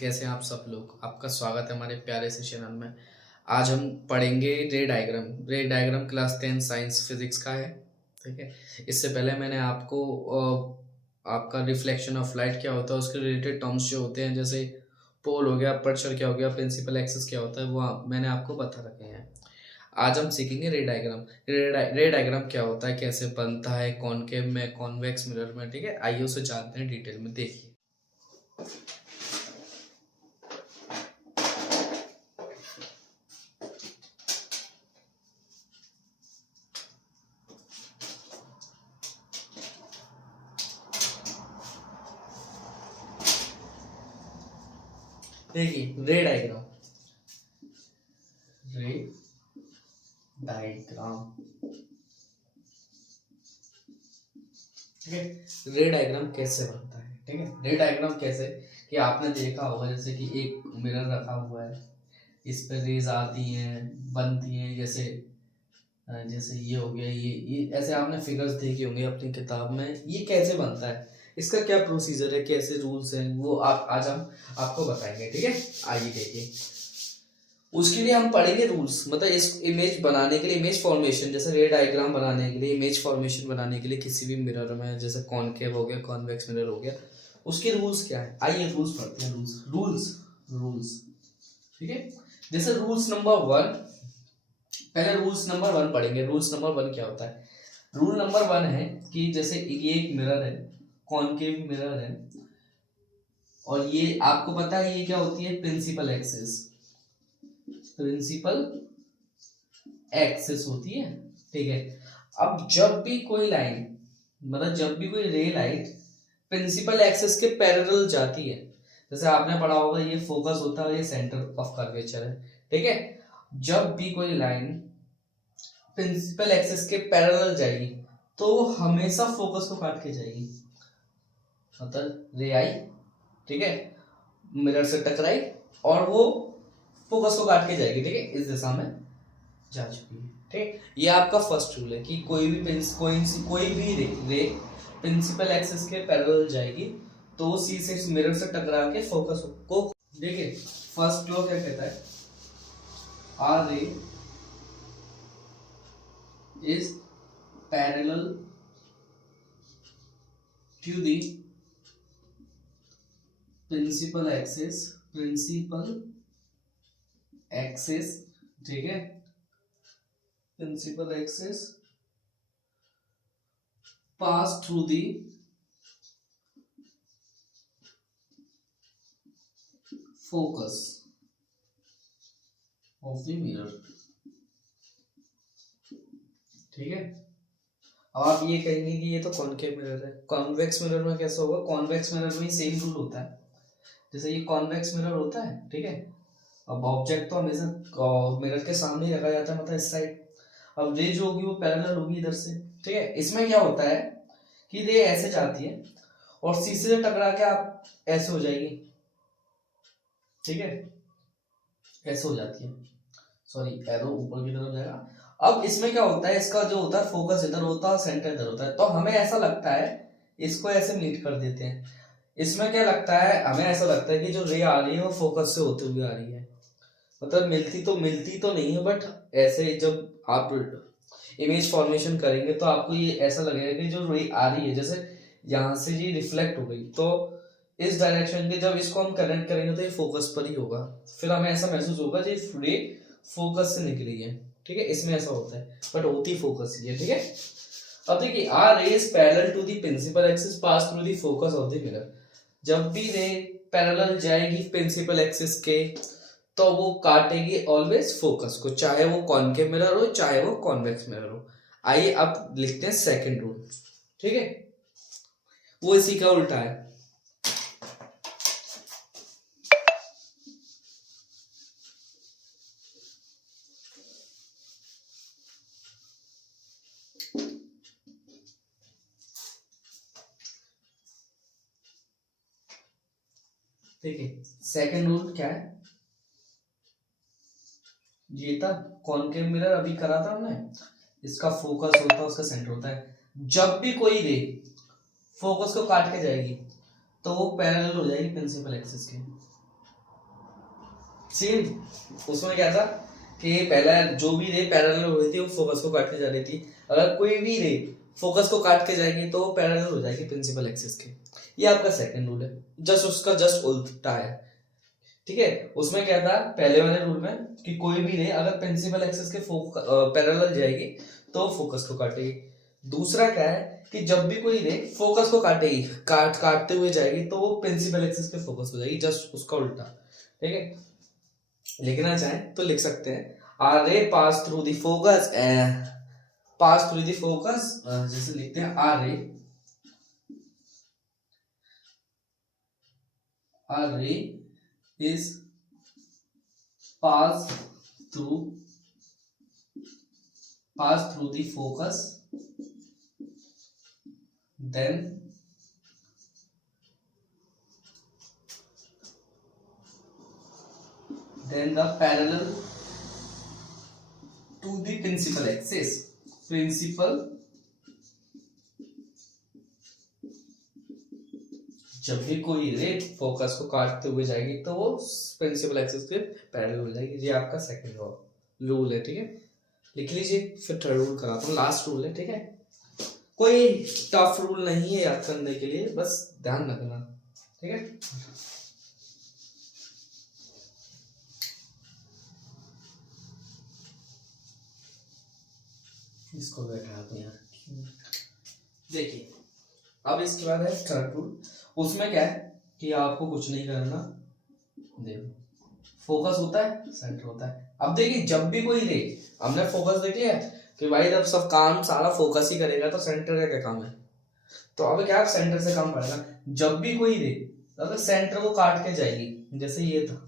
कैसे हैं आप सब लोग। आपका स्वागत है हमारे प्यारे से चैनल में। आज हम पढ़ेंगे रे डायग्राम क्लास 10 साइंस फिजिक्स का है। ठीक है। इससे पहले मैंने आपको आपका रिफ्लेक्शन ऑफ लाइट क्या होता है उसके रिलेटेड टर्म्स जो होते हैं, जैसे पोल हो गया, अपर्चर क्या हो गया, प्रिंसिपल एक्सिस क्या होता है, वो मैंने आपको बता रखे हैं। आज हम सीखेंगे रे डायग्राम क्या होता है, कैसे बनता है, कॉनकेव में, कॉन्वेक्स मिरर में। ठीक है, आइए उसे जानते हैं डिटेल में। देखिए, रे डायग्राम ठीक है। रे डायग्राम कैसे बनता है? ठीक है, रे डायग्राम कैसे कि आपने देखा होगा जैसे कि एक मिरर रखा हुआ है, इस पे रेज आती हैं, बनती हैं, जैसे जैसे ये हो गया, ये ऐसे आपने फिगर्स देखे होंगे अपनी किताब में। ये कैसे बनता है, इसका क्या प्रोसीजर है, कैसे रूल्स हैं, वो आप आज हम आपको बताएंगे। ठीक है, आइए देखिए। उसके लिए हम पढ़ेंगे रूल्स, मतलब इस इमेज बनाने के लिए, इमेज फॉर्मेशन, जैसे रे डायग्राम बनाने के लिए, इमेज फॉर्मेशन बनाने के लिए किसी भी मिरर में, जैसे कॉनकेव हो गया, कॉन्वेक्स मिरर हो गया, उसके रूल्स क्या है। आइए रूल्स पढ़ते हैं। रूल्स रूल्स रूल्स ठीक है। जैसे रूल्स नंबर वन, पहले रूल्स नंबर वन पढ़ेंगे। रूल्स नंबर वन क्या होता है? रूल नंबर वन है कि जैसे ये एक मिरर है, कॉनकेव मिरर है, और ये आपको पता है ये क्या होती है? Principal axis. प्रिंसिपल एक्सिस होती है। ठीक है। अब जब भी कोई लाइन, मतलब जब भी कोई रे लाइट प्रिंसिपल एक्सिस के पैरेलल जाती है, जैसे आपने पढ़ा होगा ये फोकस होता है, ये सेंटर ऑफ कर्वेचर है। ठीक है। जब भी कोई लाइन प्रिंसिपल एक्सिस के पैरेलल जाएगी तो वो हमेशा फोकस को काट के जाएगी। मतलब रे आई, ठीक है, मिरर से टकराई और वो फोकस को काट के जाएगी। ठीक है, इस दिशा में जा चुकी है। ठीक, ये आपका फर्स्ट रूल है कि कोई भी रे प्रिंसिपल एक्सिस के पैरेलल जाएगी तो सी से मिरर से टकरा के फोकस को, देखिए फर्स्ट लॉ क्या कहता है? R ray is parallel to the principal axis. ठीक है, principal axis pass through the focus of the mirror। ठीक है। अब आप ये कहेंगे कि ये तो कॉनकेव मिरर है, कॉन्वेक्स मिरर में कैसा होगा? कॉन्वेक्स मिरर में सेम रूल होता है। जैसे ये कॉन्वेक्स मिरर होता है, ठीक है, अब ऑब्जेक्ट तो हमेशा मिरर के सामने ही रखा जाता है, मतलब इस साइड। अब रे जो होगी वो पैरेलल होगी इधर से। ठीक है, इसमें क्या होता है कि रे ऐसे जाती है और शीशे से टकरा के आप ऐसे हो जाएगी। ठीक है, ऐसे हो जाती है, सॉरी एरो ऊपर की तरफ जाएगा। अब इसमें क्या होता है, इसका जो होता है फोकस इधर होता है, सेंटर इधर होता है, तो हमें ऐसा लगता है इसको ऐसे मीट कर देते हैं। इसमें क्या लगता है, हमें ऐसा लगता है कि जो रे आ रही है वो फोकस से होते हुए आ रही है, मतलब मिलती तो नहीं है, बट ऐसे जब आप इमेज फॉर्मेशन करेंगे तो आपको ये ऐसा लगेगा कि जो रे आ रही है, जैसे यहाँ से ये रिफ्लेक्ट हो गई, तो इस डायरेक्शन के जब इसको हम कनेक्ट करेंगे तो ये फोकस पर ही होगा, फिर हमें ऐसा महसूस होगा कि रे फोकस से निकली है। ठीक है, इसमें ऐसा होता है, बट होती फोकस ही है। ठीक है। अब देखिए, R ray is parallel to the principal axis pass through the focus of the mirror. जब भी रे पैरेलल जाएगी प्रिंसिपल एक्सिस के तो वो काटेगी ऑलवेज फोकस को, चाहे वो कॉनकेव मिरर हो चाहे वो कॉन्वेक्स मिरर हो। आइए अब लिखते हैं सेकंड रूल। ठीक है, वो इसी का उल्टा है। ठीक है, सेकंड रूल क्या है? ये था कॉनकेव मिरर, अभी करा था हमने, इसका फोकस होता है, उसका सेंटर होता है। जब भी कोई रे फोकस को काट के जाएगी तो वो पैरेलल हो जाएगी प्रिंसिपल एक्सिस के। सेम उसमें क्या था कि पहला जो भी रे पैरेलल हो रही थी वो फोकस को काटने जा रही थी। अगर कोई भी रे फोकस को काट के जाएगी तो वो पैरेलल हो जाएगी प्रिंसिपल एक्सिस के। ये आपका सेकंड रूल है, जस्ट उसका जस्ट उल्टा है। ठीक है, उसमें क्या था पहले वाले रूल में कि कोई भी रे अगर प्रिंसिपल एक्सिस के पैरेलल जाएगी तो फोकस को काटेगी। दूसरा क्या है कि जब भी कोई रे फोकस को काटेगी, काटते हुए जाएगी तो वो प्रिंसिपल एक्सिस पे फोकस हो जाएगी, जस्ट उसका उल्टा। ठीक है, लिखना चाहें तो लिख सकते हैं आर रे पास थ्रू द फोकस, जैसे लिखते हैं are ray is pass through the focus, then the parallel to the principal axis, जब भी कोई रे फोकस को काटते हुए जाएगी तो वो प्रिंसिपल एक्सिस के पैरेलल हो जाएगी। ये आपका सेकंड रूल है। ठीक है, लिख लीजिए। फिर थर्ड रूल कराता हूँ, लास्ट रूल है। ठीक है, कोई टफ रूल नहीं है याद करने के लिए, बस ध्यान रखना। ठीक है, इसको बैठा दो यार। देखिए अब इसके बाद है थर्ड रूल। उसमें क्या है कि आपको कुछ नहीं करना, देखो फोकस होता है, सेंटर होता है। अब देखिए जब भी कोई रे, हमने फोकस देख लिया कि भाई जब सब काम सारा फोकस ही करेगा तो सेंटर का क्या काम है। तो अब क्या सेंटर से काम पड़ेगा। जब भी कोई रे अगर सेंटर को काट के जाएगी, जैसे ये था,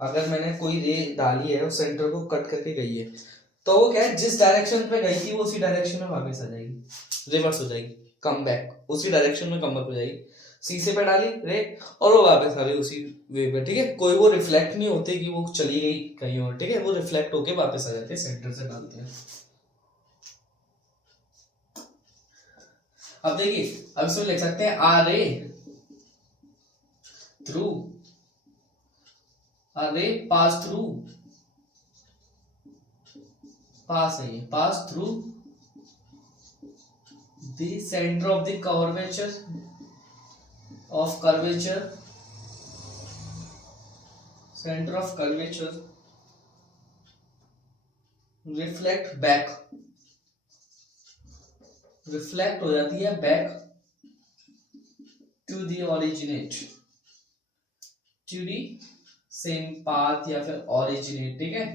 अगर मैंने कोई रे डाली है और सेंटर को कट करके गई है तो वो क्या है जिस डायरेक्शन पे गई थी वो उसी डायरेक्शन में वापस आ जाएगी, रिवर्स हो जाएगी, कम बैक उसी डायरेक्शन में कम बैक हो जाएगी। शीशे पे डाली रे और वो वापस आ गई उसी वे पे। ठीक है, कोई वो रिफ्लेक्ट नहीं होती कि वो चली गई कहीं और। ठीक है, वो रिफ्लेक्ट होके वापस आ जाती है, सेंटर से डालते हैं। अब देखिए अब इसमें लिख सकते हैं आर रे थ्रू, आर रे पास थ्रू, पास है ये, पास through the centre of the curvature center of curvature, reflect back, reflect हो जाती है back to the originate, to the same path या फिर originate। ठीक है,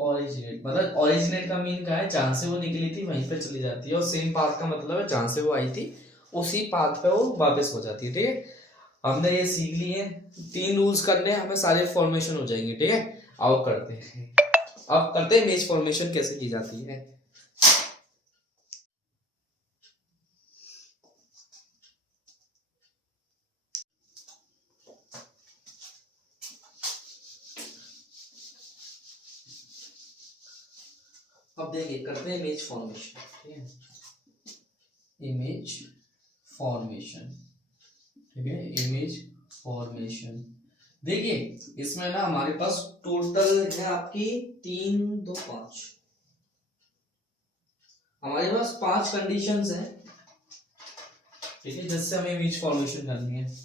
originate मतलब originate का मीन क्या है, जहां से वो निकली थी वहीं पे चली जाती है, और सेम पाथ का मतलब है जहां से वो आई थी उसी पाथ पे वो वापस हो जाती है। ठीक है, हमने ये सीख लिए, 3 रूल्स करने हमें सारे फॉर्मेशन हो जाएंगे। ठीक है, अब करते हैं, अब करते हैं इमेज फॉर्मेशन कैसे की जाती है। अब देखिए करते हैं इमेज फॉर्मेशन। ठीक है, इमेज फॉर्मेशन। ठीक है, इमेज फॉर्मेशन। देखिए इसमें ना हमारे पास टोटल है आपकी 3 2 5, हमारे पास 5 कंडीशंस हैं। ठीक है, जिससे हमें इमेज फॉर्मेशन करनी है।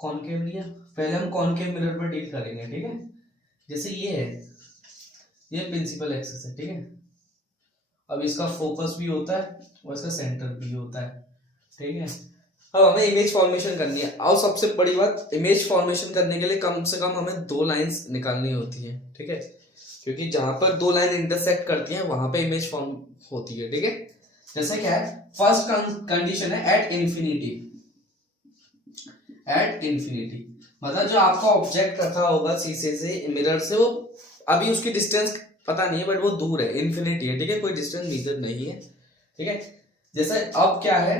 कॉनकेव लिया, पहले हम कॉनकेव मिरर पर डील करेंगे। ठीक है, जैसे ये है, ये प्रिंसिपल एक्सिस है। ठीक है, अब इसका फोकस भी होता है और इसका सेंटर भी होता है। ठीक है, अब हमें इमेज फॉर्मेशन करनी है। और सबसे बड़ी बात, इमेज फॉर्मेशन करने के लिए कम से कम हमें 2 लाइंस निकालनी होती है। ठीक है, क्योंकि जहां पर 2 लाइन इंटरसेक्ट करती हैं वहां पे इमेज फॉर्म होती है। ठीक है, जैसे क्या है, फर्स्ट कंडीशन है एट इन्फिनिटी। एट इन्फिनिटी मतलब जो आपका ऑब्जेक्ट रखा होगा शीशे से, मिरर से, वो अभी उसकी डिस्टेंस पता नहीं है बट वो दूर है, इन्फिनिटी है। ठीक है, कोई डिस्टेंस मीटर नहीं है। ठीक है, जैसे अब क्या है,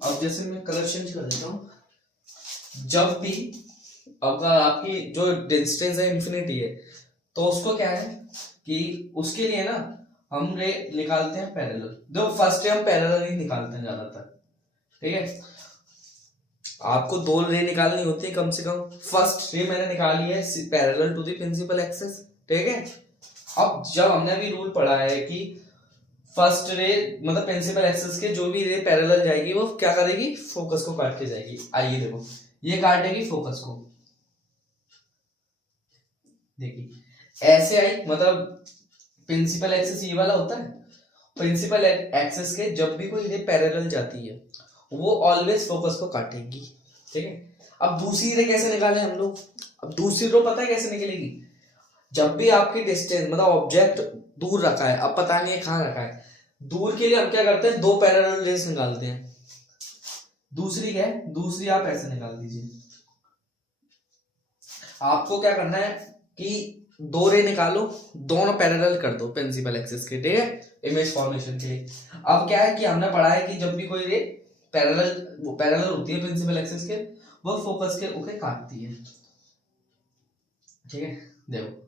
अब जैसे मैं कलर चेंज कर देता हूं, जब भी अगर आपकी जो डिस्टेंस है इन्फिनिटी है तो उसको क्या है कि उसके लिए ना हम रे निकालते हैं पैरेलल। जो फर्स्ट हम पैरेलल ही निकालते हैं ज्यादातर। ठीक है, आपको 2 रे निकालनी होती है कम से कम। फर्स्ट रे मैंने निकाली है parallel to the principal axis, ठीक है। अब जब हमने अभी रूल पढ़ा है कि फर्स्ट रे मतलब प्रिंसिपल एक्सिस के जो भी रे पैरेलल जाएगी वो क्या करेगी, फोकस को काट के जाएगी। आइए देखो, ये काटेगी फोकस को, देखिए ऐसे आई, मतलब प्रिंसिपल एक्सिस ये वाला होता है। प्रिंसिपल एक्सिस के जब भी कोई रे पैरेलल जाती है वो ऑलवेज फोकस को काटेगी, ठीक है। अब दूसरी रे कैसे निकाले हम लोग, अब दूसरी रो पता है कैसे निकलेगी, जब भी आपकी डिस्टेंस मतलब ऑब्जेक्ट दूर रखा है, अब पता नहीं है कहाँ रखा है, दूर के लिए हम क्या करते हैं 2 पैरेलल रेस निकालते हैं। दूसरी क्या है, दूसरी आप ऐसे निकाल दीजिए। आपको क्या करना है कि 2 रे निकालो, दोनों पैरेलल कर दो प्रिंसिपल एक्सिस के, ठीक है, इमेज फॉर्मेशन के लिए। अब क्या है कि हमने पढ़ा है कि जब भी कोई रे पैरेलल होती है प्रिंसिपल एक्सिस के, वो फोकस के ओके काटती है, ठीक है। देखो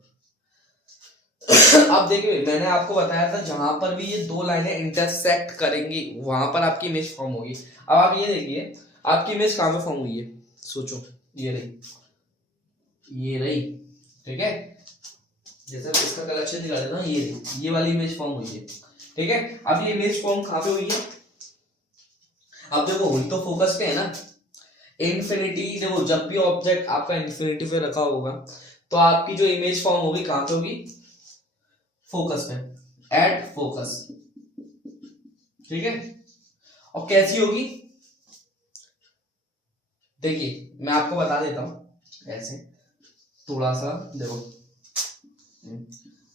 अब देखिए मैंने आपको बताया था जहां पर भी ये 2 लाइनें इंटरसेक्ट करेंगी वहां पर आपकी इमेज फॉर्म होगी। अब आप ये देखिए आपकी इमेज कहां पे फॉर्म हुई है, सोचो, ये रही, ये रही, ठीक है। जैसे इसका कलेक्शन दिखा देता हूं, ये वाली इमेज फॉर्म हुई है, ठीक है। अब ये इमेज फॉर्म कहां पे हुई है, अब देखो हुई तो फोकस पे है ना। इन्फिनिटी, देखो जब भी ऑब्जेक्ट आपका इन्फिनिटी पे रखा होगा तो आपकी जो इमेज फॉर्म होगी कहां पे होगी, फोकस पे, एट फोकस, ठीक है। और कैसी होगी, देखिए मैं आपको बता देता हूं ऐसे, थोड़ा सा देखो,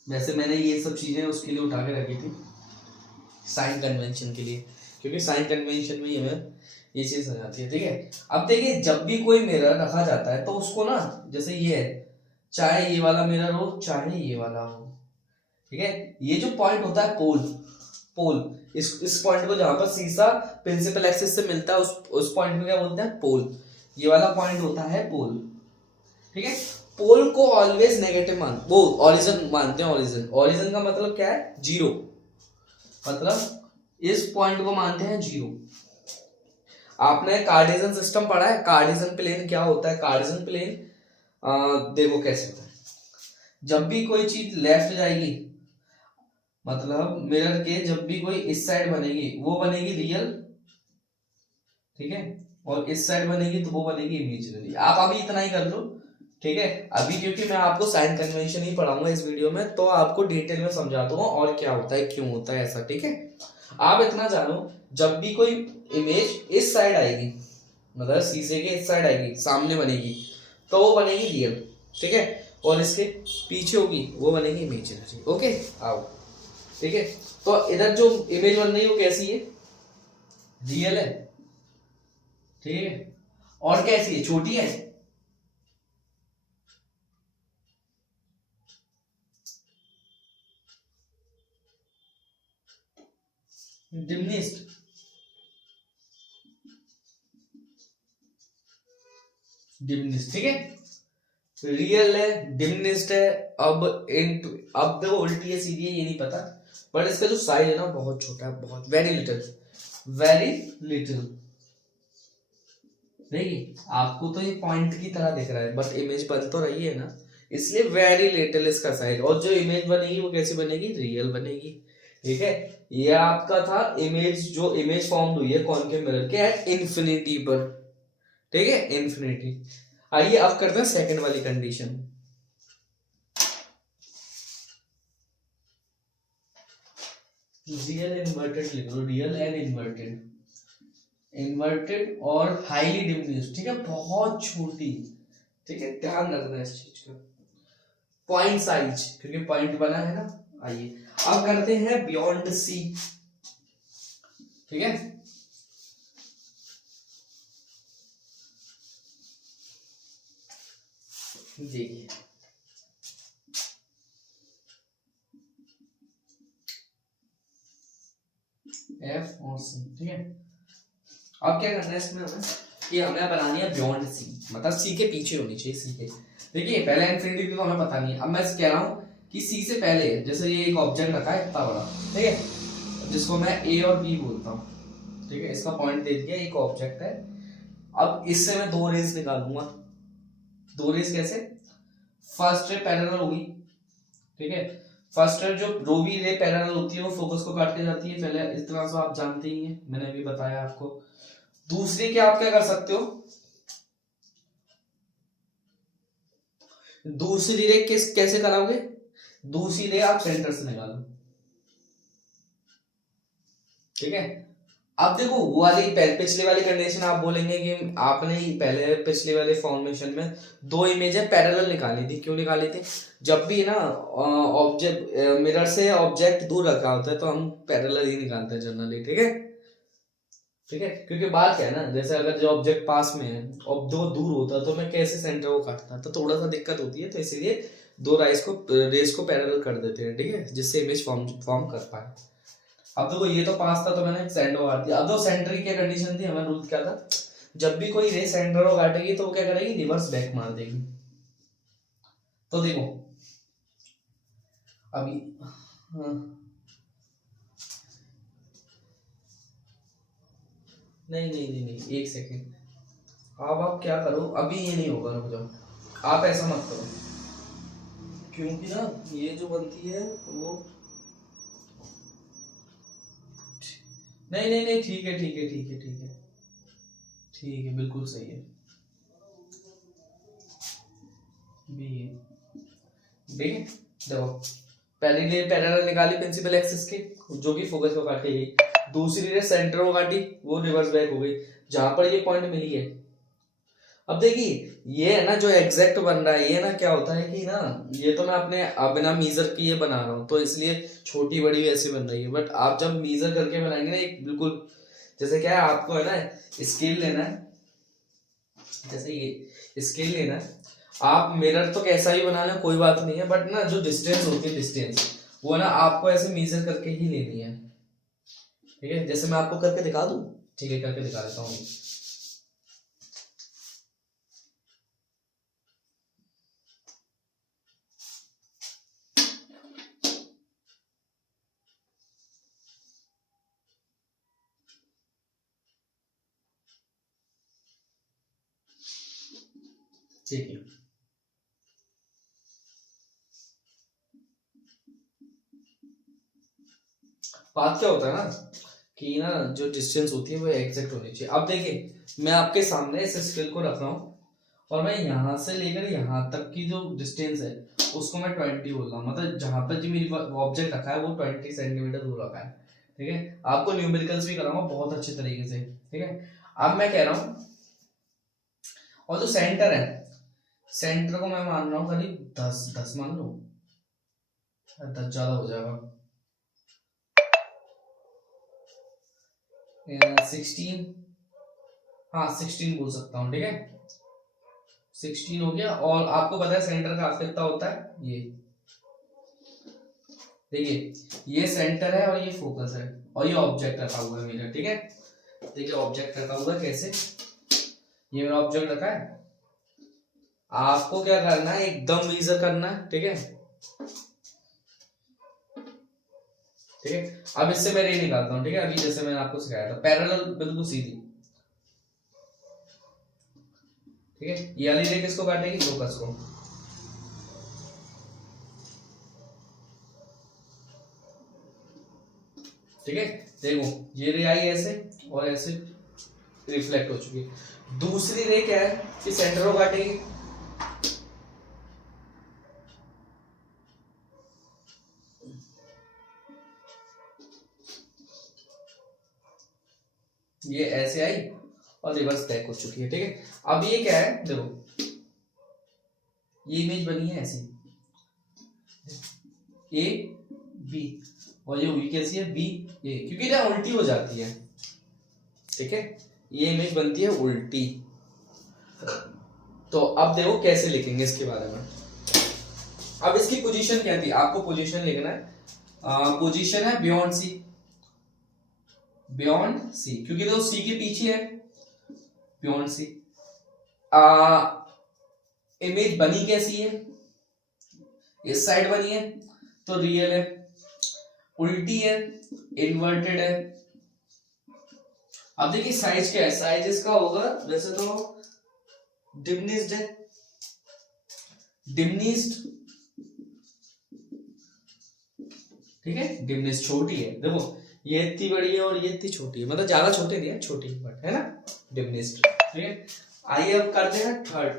वैसे मैंने ये सब चीजें उसके लिए उठा के रखी थी साइन कन्वेंशन के लिए, क्योंकि साइन कन्वेंशन में ही हमें ये चीज आ जाती है, ठीक है। अब देखिए जब भी कोई मिरर रखा जाता है तो उसको ना, जैसे ये है, चाहे ये वाला मिरर हो चाहे ये वाला हो, ठीक है, ये जो पॉइंट होता है पोल, इस पॉइंट को जहां पर शीशा प्रिंसिपल एक्सिस से मिलता है उस पॉइंट को क्या बोलते हैं, पोल। ये वाला पॉइंट होता है पोल, ठीक है। पोल को ऑलवेज नेगेटिव वो ओरिजिन मानते हैं। ओरिजिन का मतलब क्या है, 0, मतलब इस पॉइंट को मानते हैं 0। आपने कार्टेशियन सिस्टम पढ़ा है, कार्टेशियन प्लेन क्या होता है, कार्टेशियन प्लेन देखो कैसे होता है, जब भी कोई चीज लेफ्ट जाएगी, मतलब मिरर के जब भी कोई इस साइड बनेगी वो बनेगी रियल, ठीक है, और इस साइड बनेगी तो वो बनेगी इमेजिनरी। आप अभी इतना ही कर लो, ठीक है। अभी क्योंकि मैं आपको साइन कन्वेंशन ही पढ़ाऊंगा इस वीडियो में, तो आपको डिटेल में समझा दूंगा और क्या होता है क्यों होता है ऐसा, ठीक है। आप इतना जानो, जब भी कोई इमेज इस साइड आएगी, मतलब शीशे के इस साइड आएगी, सामने बनेगी, तो वो बनेगी रियल, ठीक है, और इसके पीछे होगी वो बनेगी इमेजिनरी, ओके। आओ, ठीक है, तो इधर जो इमेज बन रही है वो कैसी है, रियल है, ठीक है, और कैसी है, छोटी है, डिमिनिश्ड, ठीक है, रियल है, डिमिनिश्ड है। अब देखो उल्टी है सीधी है ये नहीं पता, बट इसका जो साइज है ना बहुत छोटा है, बहुत वेरी लिटिल। देखिए आपको तो ये पॉइंट की तरह दिख रहा है बट इमेज बन तो रही है ना, इसलिए वेरी लिटिल इसका साइज। और जो इमेज बनेगी वो कैसी बनेगी, रियल बनेगी, ठीक है। ये आपका था इमेज, जो इमेज फॉर्म हुई है कॉनकेव मिरर के एट इंफिनिटी पर, ठीक है, इंफिनिटी। आइए अब करते हैं सेकंड वाली कंडीशन। रियल इन्वर्टेड लिख लो, रियल एंड इन्वर्टेड और हाईली डिमिनिश्ड, ठीक है, बहुत छोटी, ठीक है, ध्यान रखना इस चीज का। पॉइंट साइज, क्योंकि पॉइंट बना है ना। आइए अब करते हैं बियॉन्ड सी, ठीक है। देखिए एफ और सी, ठीक है। अब क्या करना है इसमें हमें, कि हमें बनानी है बियॉन्ड सी, मतलब सी के पीछे होनी चाहिए, सी के। देखिए पहले इन्फिनिटी तो हमें पता नहीं है, अब मैं कह रहा हूँ कि सी से पहले, जैसे ये एक ऑब्जेक्ट रखा है इतना बड़ा, ठीक है, जिसको मैं ए और बी बोलता हूँ, ठीक है, इसका पॉइंट दे दिया, एक ऑब्जेक्ट है। अब इससे मैं दो रेज निकालूंगा। दो रेज कैसे? फर्स्ट रे पैरेलल होगी, ठीक है। फर्स्ट रे जो भी रे पैरेलल होती है वो फोकस को काट के जाती है, पहले इस तरह से आप जानते ही हैं, मैंने अभी बताया आपको। दूसरी क्या आप क्या कर सकते हो, दूसरी रे कैसे कराओगे? दूसरी रे आप सेंटर से निकालो, ठीक है। अब देखो वो वाली पिछले वाली कंडीशन आप बोलेंगे कि आपने ही पहले पिछले वाले फॉर्मेशन में दो इमेजें पैरेलल निकाली थी, क्यों निकाली थी? जब भी ना ऑब्जेक्ट मिरर से ऑब्जेक्ट दूर रखा होता है तो हम पैरेलल ही निकालते हैं जनरली, ठीक है। ठीक है, क्योंकि बात क्या है ना, जैसे अगर जो ऑब्जेक्ट पास में है और दो दूर होता तो मैं कैसे सेंटर को काटता, तो थोड़ा सा दिक्कत होती है, तो इसीलिए दो रेस को पैरेलल कर देते हैं, ठीक है, जिससे इमेज फॉर्म कर पाए। अब देखो ये तो पास था तो मैंने सेंटर को काट दिया। अब तो सेंटर की क्या कंडीशन थी, हमें रूल क्या था, जब भी कोई रे सेंटर को काटेगी तो वो क्या करेगी, रिवर्स बैक मार देगी। तो देखो अभी हाँ, नहीं, एक सेकेंड। अब आप क्या करो, अभी ये नहीं होगा, रुक जाओ, आप ऐसा मत करो, क्योंकि ना ये जो बनती है वो नहीं, ठीक है, बिल्कुल सही है। बी ठीक है, देखो पहली ने पैरेलल निकाली प्रिंसिपल एक्सिस के, जो कि फोकस को काटेगी। दूसरी ने सेंटर को काटी, वो रिवर्स बैक हो गई, जहां पर ये पॉइंट मिली है। अब देखिए ये है ना जो एग्जैक्ट बन रहा है, ये ना क्या होता है कि ना, ये तो मैं अपने बिना मीजर के ये बना रहा हूँ तो इसलिए छोटी बड़ी ऐसी बन रही है, बट आप जब मीजर करके बनाएंगे ना एक बिल्कुल, जैसे क्या है आपको है ना स्केल लेना है, जैसे ये स्केल लेना है, आप मिरर तो कैसा भी बना लें कोई बात नहीं है, बट ना जो डिस्टेंस होती है डिस्टेंस वो ना आपको ऐसे मेजर करके ही लेनी है, ठीक है। जैसे मैं आपको करके दिखा दूं, ठीक है, करके दिखा देता हूँ। ठीक है, बात क्या होता है ना कि ना जो डिस्टेंस होती है वो एग्जैक्ट होनी चाहिए। अब देखिए मैं आपके सामने इस स्केल को रख रहा हूँ और मैं यहाँ से लेकर यहाँ तक की जो डिस्टेंस है उसको मैं 20 बोल रहा हूँ, मतलब जहां पर जो मेरी ऑब्जेक्ट रखा है वो 20 सेंटीमीटर दूर रखा है, ठीक है। आपको न्यूमेरिकल्स भी कराऊंगा बहुत अच्छे तरीके से, ठीक है। अब मैं कह रहा हूँ, और जो सेंटर है, सेंटर को मैं मान रहा हूँ करीब 10 मान लो, 10 ज्यादा हो जाएगा, 16, हाँ 16 बोल सकता हूँ, ठीक है। 16 हो गया, और आपको पता है सेंटर का कितना होता है, ये देखिए ये सेंटर है और ये फोकस है और ये ऑब्जेक्ट रखा हुआ है मेरा, ठीक है। देखिए ऑब्जेक्ट रखा हुआ है कैसे, ये मेरा ऑब्जेक्ट रखा है, आपको क्या करना है एकदम मेजर करना है, ठीक है, ठीक है। अब इससे मैं रे निकालता हूँ, ठीक है, अभी जैसे मैंने आपको सिखाया था पैरेलल बिल्कुल सीधी, ठीक है। ये वाली रे किसको काटेगी, फोकस को, ठीक है। देखो ये रे आई ऐसे और ऐसे रिफ्लेक्ट हो चुकी है। दूसरी रे क्या है कि सेंटर को काटेगी, ये ऐसे आई और रिवर्स बैक हो चुकी है, ठीक है। अब ये क्या है, देखो ये इमेज बनी है ऐसी ए बी, और ये हुई कैसी है बी ए, क्योंकि ना उल्टी हो जाती है, ठीक है, ये इमेज बनती है उल्टी। तो अब देखो कैसे लिखेंगे इसके बारे में। अब इसकी पोजीशन क्या थी, आपको पोजीशन लिखना है, पोजीशन है बियॉन्ड सी, बियॉन्ड सी, क्योंकि देखो सी के पीछे है, बियॉन्ड सी। इमेज बनी कैसी है, इस साइड बनी है तो रियल है, उल्टी है, इन्वर्टेड है, अब देखिए साइज क्या है, साइज इसका होगा वैसे तो डिमनिस्ड है, डिमनिस्ड, ठीक है, डिमनिस्ड छोटी है, देखो ये इतनी बड़ी है और ये इतनी छोटी है, मतलब ज्यादा छोटे नहीं है, छोटी बट है ना, डिमनिस्ड, ठीक है। आइए अब करते हैं थर्ड,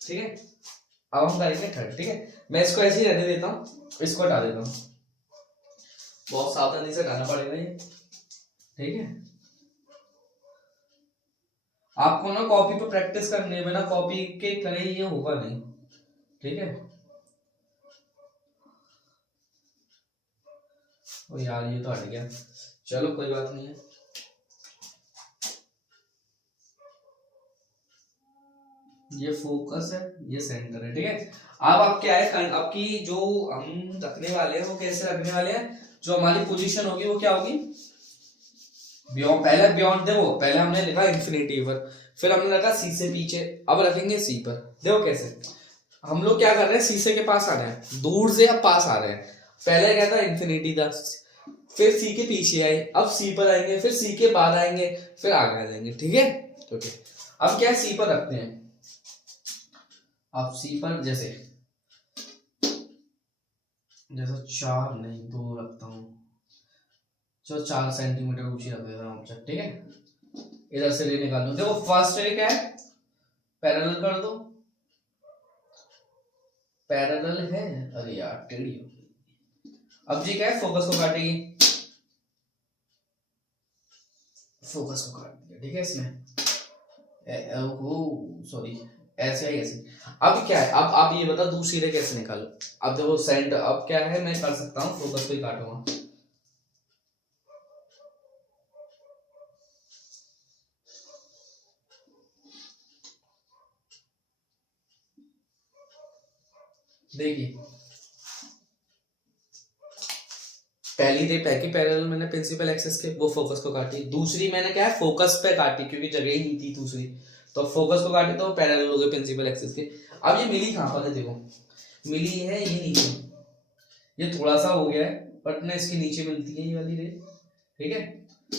ठीक है, अब हम करेंगे थर्ड, ठीक है। मैं इसको ऐसे ही रहने देता हूँ, इसको हटा देता हूँ, बहुत सावधानी से हटाना पड़ेगा ये, ठीक है। आपको ना कॉपी पे प्रैक्टिस करनी है, बिना कॉपी के करे ये होगा नहीं, ठीक है। ओ यार ये तो हट गया, चलो कोई बात नहीं है। ये फोकस है, ये सेंटर है, ठीक है। अब आप क्या है, आपकी जो हम रखने वाले हैं वो कैसे रखने वाले हैं, जो हमारी पोजीशन होगी वो क्या होगी, बियॉन्ड, पहले बियॉन्ड, देखो पहले हमने लिखा इन्फिनिटी पर, फिर हमने रखा सी से पीछे, अब रखेंगे सी पर। देखो कैसे, हम लोग क्या कर रहे हैं, सी से के पास आ रहे हैं, दूर से अब पास आ रहे हैं। पहले क्या था, इन्फिनिटी था, फिर सी के पीछे आए, अब सी पर आएंगे, फिर सी के बाद आएंगे, फिर आगे आ जाएंगे, ठीक है। ओके, अब क्या है, सी पर रखते हैं। अब सी पर जैसे जैसे 4 नहीं 2 रखता हूँ, जो 4 सेंटीमीटर ऊंची रख देता हूँ, ठीक है। इधर से ले निकाल दो, देखो फर्स्ट रे क्या है, पैरेलल कर दो, पैरेलल है, अरे यार टेढ़ी हो गई। अब जी क्या है, फोकस को काटेगी, फोकस को काट दिया, ठीक है इसमें, सॉरी ऐसे ही ऐसे। अब क्या है, अब आप ये बता दूसरी रे कैसे निकालो। अब देखो सेंटर, अब क्या है, मैं कर सकता हूँ, फोकस को ही काटूंगा, देखिए पहली रे पैकी पैरेलल मैंने प्रिंसिपल एक्सिस के, वो फोकस को काटी, दूसरी मैंने क्या है फोकस पे काटी क्योंकि जगह ही नहीं थी दूसरी, तो फोकस को काटी तो पैरेलल हो गए प्रिंसिपल एक्सिस के। अब ये मिली कहां पर है, देखो मिली है ये नीचे, ये थोड़ा सा हो गया है बट ना इसके नीचे मिलती है ये वाली रे, ठीक है।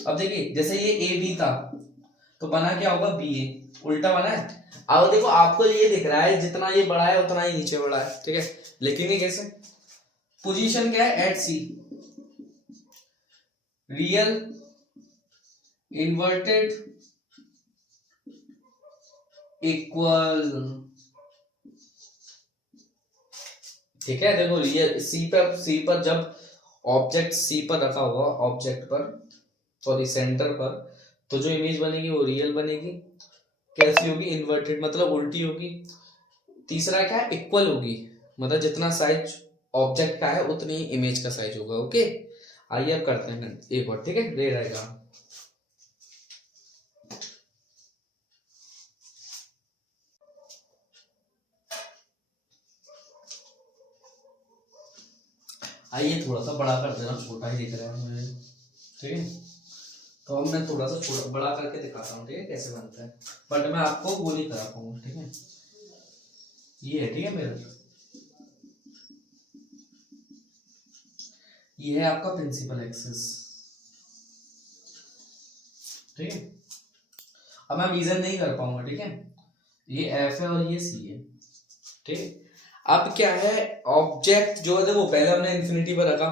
अब देखिए जैसे ये ए बी था तो बना क्या होगा, बी ए, उल्टा बना है। अब देखो आपको ये दिख रहा है जितना ये बड़ा है उतना ही नीचे बड़ा है, ठीक है। लिखेंगे कैसे, पोजीशन क्या है, एट सी, रियल इन्वर्टेड इक्वल, ठीक है। देखो रियल सी पर जब ऑब्जेक्ट सी पर रखा होगा, ऑब्जेक्ट पर सॉरी सेंटर पर, तो जो इमेज बनेगी वो रियल बनेगी, कैसी होगी, इन्वर्टेड मतलब उल्टी होगी। तीसरा क्या है, इक्वल होगी, मतलब जितना साइज ऑब्जेक्ट का है उतनी ही इमेज का साइज होगा, ओके। आइए अब करते हैं एक और, ठीक है, रे रहेगा। आइए थोड़ा सा बड़ा कर देना, छोटा ही दिख रहा है मुझे, ठीक है। तो अब मैं थोड़ा सा छोटा बड़ा करके दिखाता हूँ, ठीक है, कैसे बनता है, बट मैं आपको वो नहीं करा पाऊंगा, ठीक है। ये है, ठीक है, मिरर, ये है आपका प्रिंसिपल एक्सिस, ठीक है। अब मैं मीजर नहीं कर पाऊंगा, ठीक है, ये एफ है और ये सी है, ठीक है। अब क्या है, ऑब्जेक्ट जो है वो पहले हमने इन्फिनिटी पर रखा,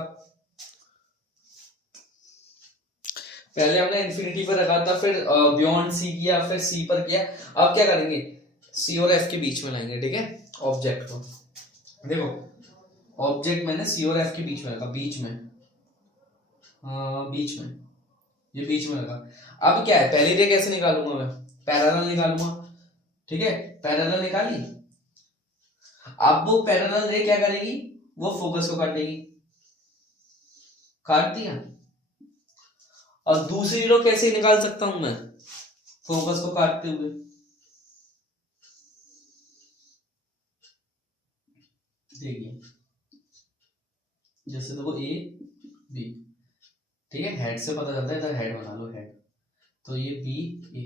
पहले हमने इन्फिनिटी पर रखा था, फिर बियॉन्ड सी किया, फिर सी पर किया। अब क्या करेंगे, सी और एफ के बीच में लाएंगे, ठीक है, ऑब्जेक्ट को। देखो ऑब्जेक्ट मैंने सी और एफ के बीच में रखा, बीच में, बीच में, ये बीच में रखा। अब क्या है, पहली रे कैसे निकालूंगा मैं, पैरेलल निकालूंगा, ठीक है, पैरेलल निकाली। अब वो पैरेलल रे क्या करेगी, वो फोकस को काटेगी, काट दिया। और दूसरी रो कैसे निकाल सकता हूं मैं, फोकस को काटते हुए, देखिए जैसे देखो ए बी, ठीक है, हेड से पता चलता है, इधर हेड बना लो, हेड, तो ये बी ए,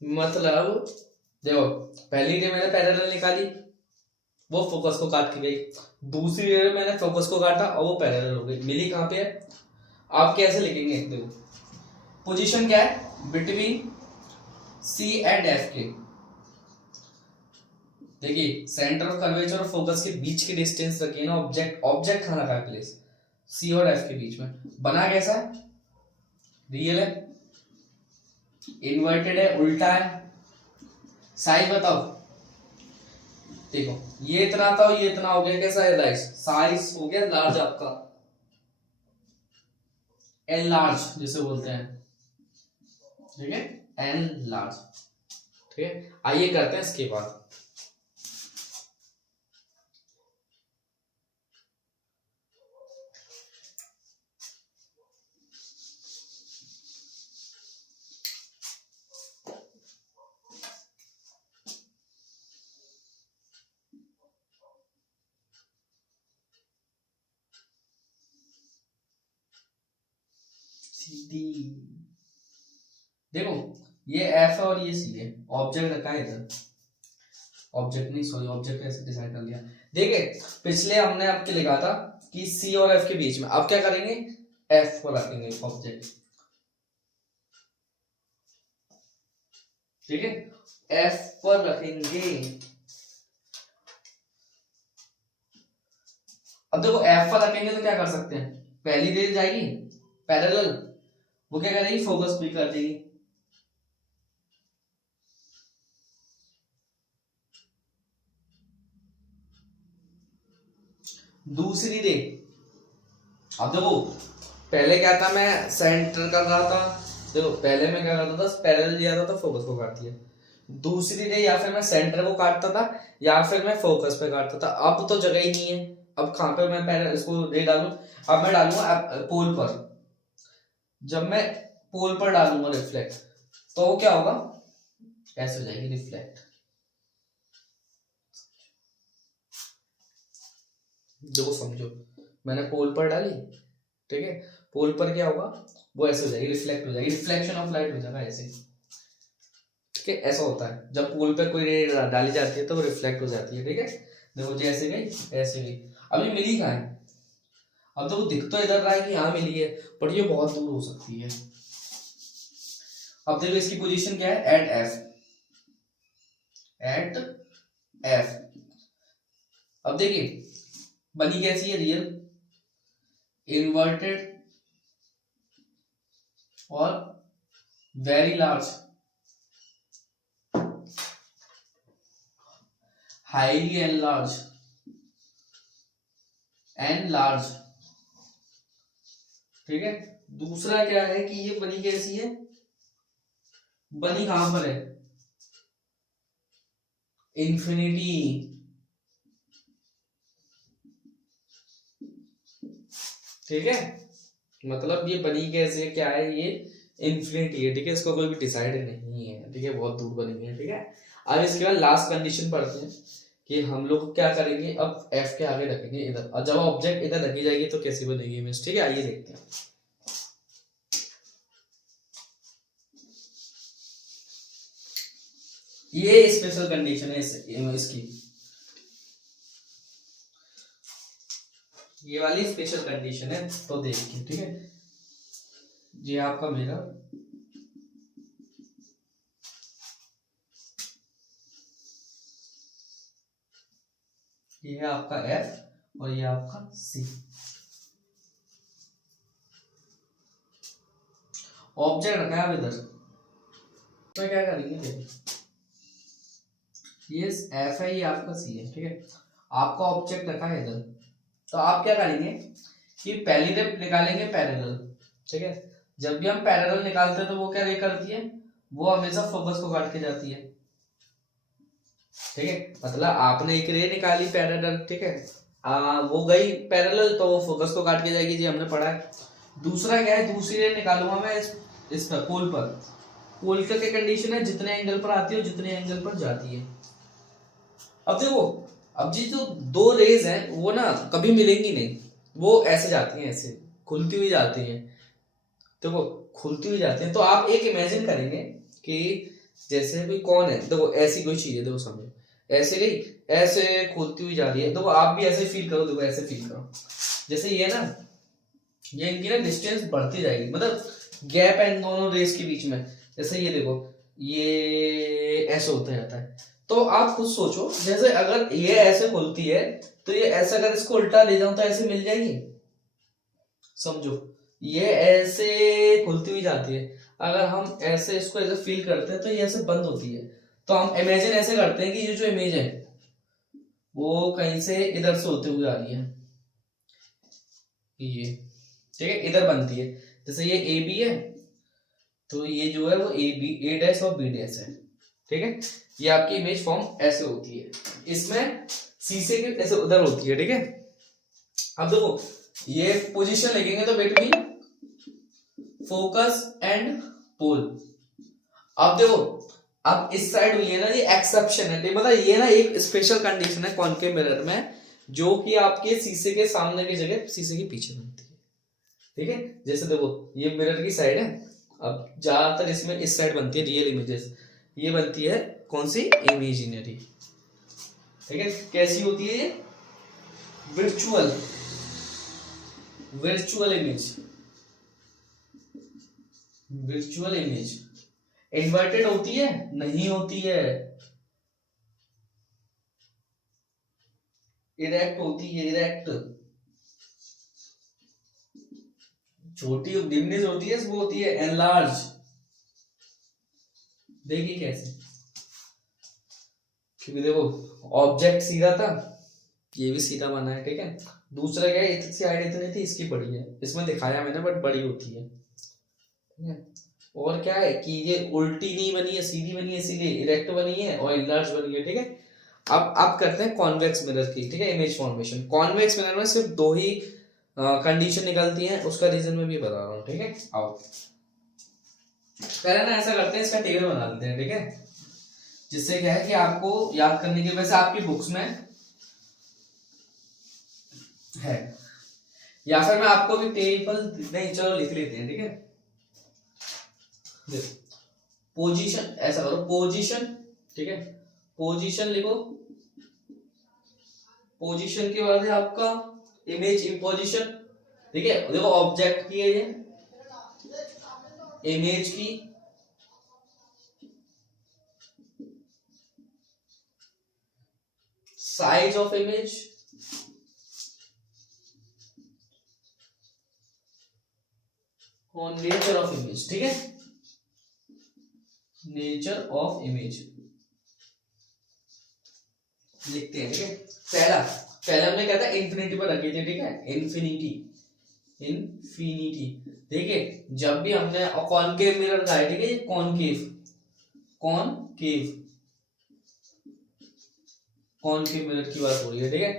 मतलब देखो पहली रे मैंने पैरेलल निकाली, वो फोकस को काट के गई, दूसरी रे मैंने फोकस को काटा और वो पैरेलल हो गई, मिली कहां पे है, आप कैसे लिखेंगे देखो, पोजीशन क्या है बिटवीन सी एंड एफ के, देखिए सेंटर ऑफ कर्वेचर और फोकस के बीच की डिस्टेंस रखिए ना, ऑब्जेक्ट ऑब्जेक्ट कहाँ रखा है प्लेस, सी और एफ के बीच में, बना कैसा है, रियल है, इन्वर्टेड है, उल्टा है, साइज बताओ, देखो ये इतना था और ये इतना हो गया, कैसा है साइज, साइज हो गया लार्ज आपका, एन लार्ज जिसे बोलते हैं, ठीक है, एन लार्ज, ठीक है। आइए करते हैं इसके बाद, सीधी, देखो ये एफ है और ये सी है, ऑब्जेक्ट रखा है इधर, ऑब्जेक्ट नहीं सॉरी ऑब्जेक्ट ऐसे डिसाइड कर लिया, देखिए पिछले हमने आपके लिखा था कि सी और एफ के बीच में, अब क्या करेंगे एफ को रखेंगे ऑब्जेक्ट, ठीक है, एफ पर रखेंगे। अब देखो एफ पर रखेंगे तो क्या कर सकते हैं, पहली रेल जाएगी पैरेलल, वो क्या करेगी फोकस भी कर देगी, दूसरी रे, अब देखो पहले क्या था मैं सेंटर कर रहा था, देखो पहले मैं क्या करता था पैरेलल लिया था तो फोकस को काटती है, दूसरी रे या फिर मैं सेंटर को काटता था या फिर मैं फोकस पे काटता था, अब तो जगह ही नहीं है, अब कहां पे मैं पैरेलल इसको रे डालूं, अब मैं डालूंगा पोल पर, जब मैं पोल पर डालूंगा रिफ्लेक्ट तो वो क्या होगा, ऐसे हो जाएगी रिफ्लेक्ट, देखो समझो मैंने पोल पर डाली, ठीक है, पोल पर क्या होगा वो ऐसे हो जाएगी रिफ्लेक्ट हो जाएगी, रिफ्लेक्शन ऑफ लाइट हो जाएगा ऐसे, ठीक है, ऐसा होता है जब पोल पे कोई रे डाली जाती है तो वो रिफ्लेक्ट हो जाती है, ठीक है, देखो जैसे गई ऐसे गई, अभी मिली कहाँ है, अब देखो दिख तो इधर रहा है कि यहाँ मिली है पर ये बहुत दूर हो सकती है, अब देखो इसकी पोजीशन क्या है एट एफ, एट एफ, अब देखिए बनी कैसी है रियल, इन्वर्टेड और very large, highly enlarge, an large, ठीक है। दूसरा क्या है कि ये बनी कैसी है, बनी कहां पर है, इंफिनिटी, ठीक है, मतलब ये बनी कैसे क्या है, ये इंफिनिटी है, ठीक है, इसको कोई भी डिसाइड नहीं है, ठीक है, बहुत दूर बनी है, ठीक है। अब इसके बाद लास्ट कंडीशन पढ़ते हैं कि हम लोग क्या करेंगे, अब एफ के आगे रखेंगे इधर, और जब ऑब्जेक्ट इधर रखी जाएगी तो कैसी बनेगी इमेज, ठीक है, आइए देखते हैं। ये स्पेशल कंडीशन है इसकी, ये वाली स्पेशल कंडीशन है, तो देखिए, ठीक है, ये आपका मिरर, ये है आपका एफ और ये आपका सी, ऑब्जेक्ट रखा है इधर, तो क्या करेंगे देखिए, ये एफ है ये आपका सी है, ठीक है, आपका ऑब्जेक्ट रखा है इधर, तो आप क्या करेंगे कि पहली रेप निकालेंगे पैरेलल, ठीक है, जब भी हम पैरेलल निकालते हैं तो वो क्या रे करती है, वो हमेशा फोकस को काट के जाती है, ठीक है, मतलब आपने एक रे निकाली पैरेलल, ठीक है, वो गई पैरेलल तो वो फोकस को काट के जाएगी, जी हमने पढ़ा है। दूसरा क्या है, दूसरी रे निकालूंगा मैं इस पर पोल पर, पोल का क्या कंडीशन है, जितने एंगल पर आती है जितने एंगल पर जाती है, अब देखो अब जी जो दो रेज हैं वो ना कभी मिलेंगी नहीं, वो ऐसे जाती हैं, ऐसे खुलती हुई जाती हैं, देखो खुलती हुई जाती हैं, तो आप एक इमेजिन करेंगे कि जैसे भी कौन है, देखो ऐसी कोई चीज है, देखो समझो ऐसे गई ऐसे खुलती हुई जा रही है, देखो आप भी ऐसे फील करो, देखो ऐसे फील करो, जैसे ये ना ये इनकी ना डिस्टेंस बढ़ती जाएगी, मतलब गैप है इन दोनों रेस के बीच में। जैसे ये देखो, ये ऐसे होता जाता है। तो आप खुद सोचो, जैसे अगर ये ऐसे खुलती है तो ये ऐसे, अगर इसको उल्टा ले जाऊं तो ऐसे मिल जाएगी, समझो। ये ऐसे खुलती हुई जाती है, अगर हम ऐसे इसको ऐसे फील करते हैं तो ये ऐसे बंद होती है। तो हम इमेजिन ऐसे करते हैं कि ये जो इमेज है वो कहीं से इधर से होते हुए आ रही है, ये ठीक है, इधर बनती है। जैसे ये ए बी है, तो ये जो है वो ए बी, ए डैश और बी डैश है, ठीक है। ये आपकी इमेज फॉर्म ऐसे होती है, इसमें शीशे के ऐसे उधर होती है, ठीक है। अब देखो, ये पोजीशन लिखेंगे तो बिटवीन फोकस एंड पोल। अब देखो, अब इस साइड हुई है ना, ये एक्सेप्शन है, मतलब ये ना एक स्पेशल कंडीशन है कॉनकेव मिरर में, जो कि आपके शीशे के सामने की जगह शीशे के पीछे बनती है, ठीक है। जैसे देखो, ये मिरर की साइड है, अब ज्यादातर इसमें इस साइड बनती है रियल इमेजेस, ये बनती है कौन सी, इमेजिनरी, ठीक है। कैसी होती है ये, virtual, virtual image, virtual image. Inverted होती है, नहीं होती है, इरेक्ट होती है, इरेक्ट। छोटी डिमनेस होती है, वो होती है एनलार्ज। देखिए कैसे, क्योंकि देखो ऑब्जेक्ट सीधा था, ये भी सीधा बना है, ठीक है। दूसरा क्या है, इसकी हाइट इतनी थी, इसकी बड़ी है, इसमें दिखाया मैंने, बट बड़ी होती है, ठीक है। और क्या है कि ये उल्टी नहीं बनी है, सीधी बनी है, इसीलिए इरेक्ट बनी है और इनलार्ज बनी है, ठीक है। अब करते हैं कॉन्वेक्स मिरर की, ठीक है, इमेज फॉर्मेशन। कॉन्वेक्स मिरर में सिर्फ दो ही कंडीशन निकलती है, उसका रीजन मैं भी बता रहा हूँ, ठीक है। आओ पहले ना ऐसा करते हैं, इसका टेबल बना लेते हैं, ठीक है, जिससे क्या है कि आपको याद करने के, वैसे आपकी बुक्स में है, या फिर मैं आपको भी टेबल, नहीं चलो लिख लेते हैं, ठीक है। देखो, पोजीशन, ऐसा करो, पोजीशन, ठीक है, पोजीशन लिखो, पोजीशन के बाद है आपका इमेज इन पोजीशन, ठीक है। देखो ऑब्जेक्ट की है ये, इमेज की, साइज ऑफ इमेज, और नेचर ऑफ इमेज, ठीक है, नेचर ऑफ इमेज लिखते हैं, ठीक है। पहला पहला हमने क्या था, इन्फिनिटी पर रखे थे, ठीक है, इन्फिनिटी, इन्फिनिटी। देखिए जब भी हमने कॉनकेव मिरर का है, ठीक है, कॉनकेव, कॉनकेव, कॉनकेव मिरर की बात हो रही है, ठीक है।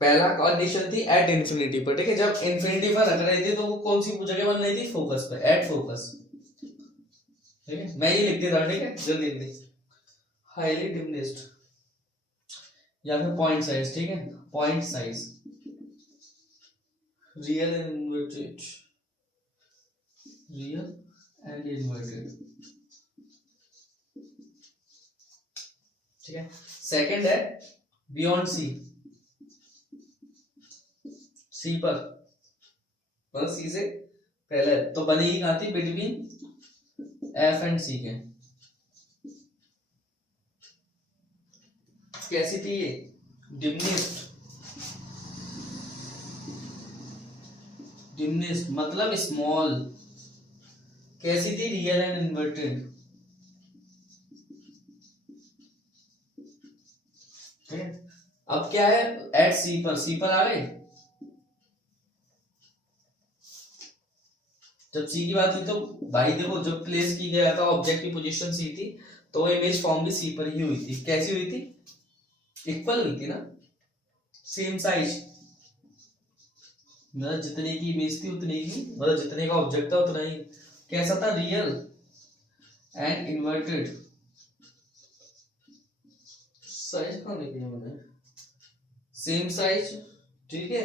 पहला कंडीशन थी एट इन्फिनिटी पर, ठीक है। जब इन्फिनिटी पर रख रहे थे तो वो कौन सी जगह बन रही थी, फोकस पर, एट फोकस, ठीक है। मैं ये लिख देता, ठीक है, जल्दी जल्दी, हाईली डिमनेस्ड या फिर पॉइंट साइज, ठीक है, point size, real and inverted, real and inverted, ठीक है। सेकंड है बियॉन्ड सी, सी पर, मतलब सी से पहले, तो बनेगी कहां थी, बिटवीन एफ एंड सी के। कैसी थी ये, डिमनेस्ड, डिमनेस्ड मतलब स्मॉल। कैसी थी, रियल एंड इन्वर्टेड, ठीक है। अब क्या है, एट सी पर, सी पर आ गए। जब सी की बात हुई तो भाई देखो, जब प्लेस की गया था ऑब्जेक्ट की पोजीशन सी थी, तो इमेज फॉर्म भी सी पर ही हुई थी। कैसी हुई थी, इक्वल हुई थी ना, सेम साइज, मतलब जितने की इमेज थी उतने की, मतलब जितने का ऑब्जेक्ट था उतना ही। कैसा था, रियल एंड इन्वर्टेड, साइज कहाँ लिखी है मैंने, सेम साइज, ठीक है।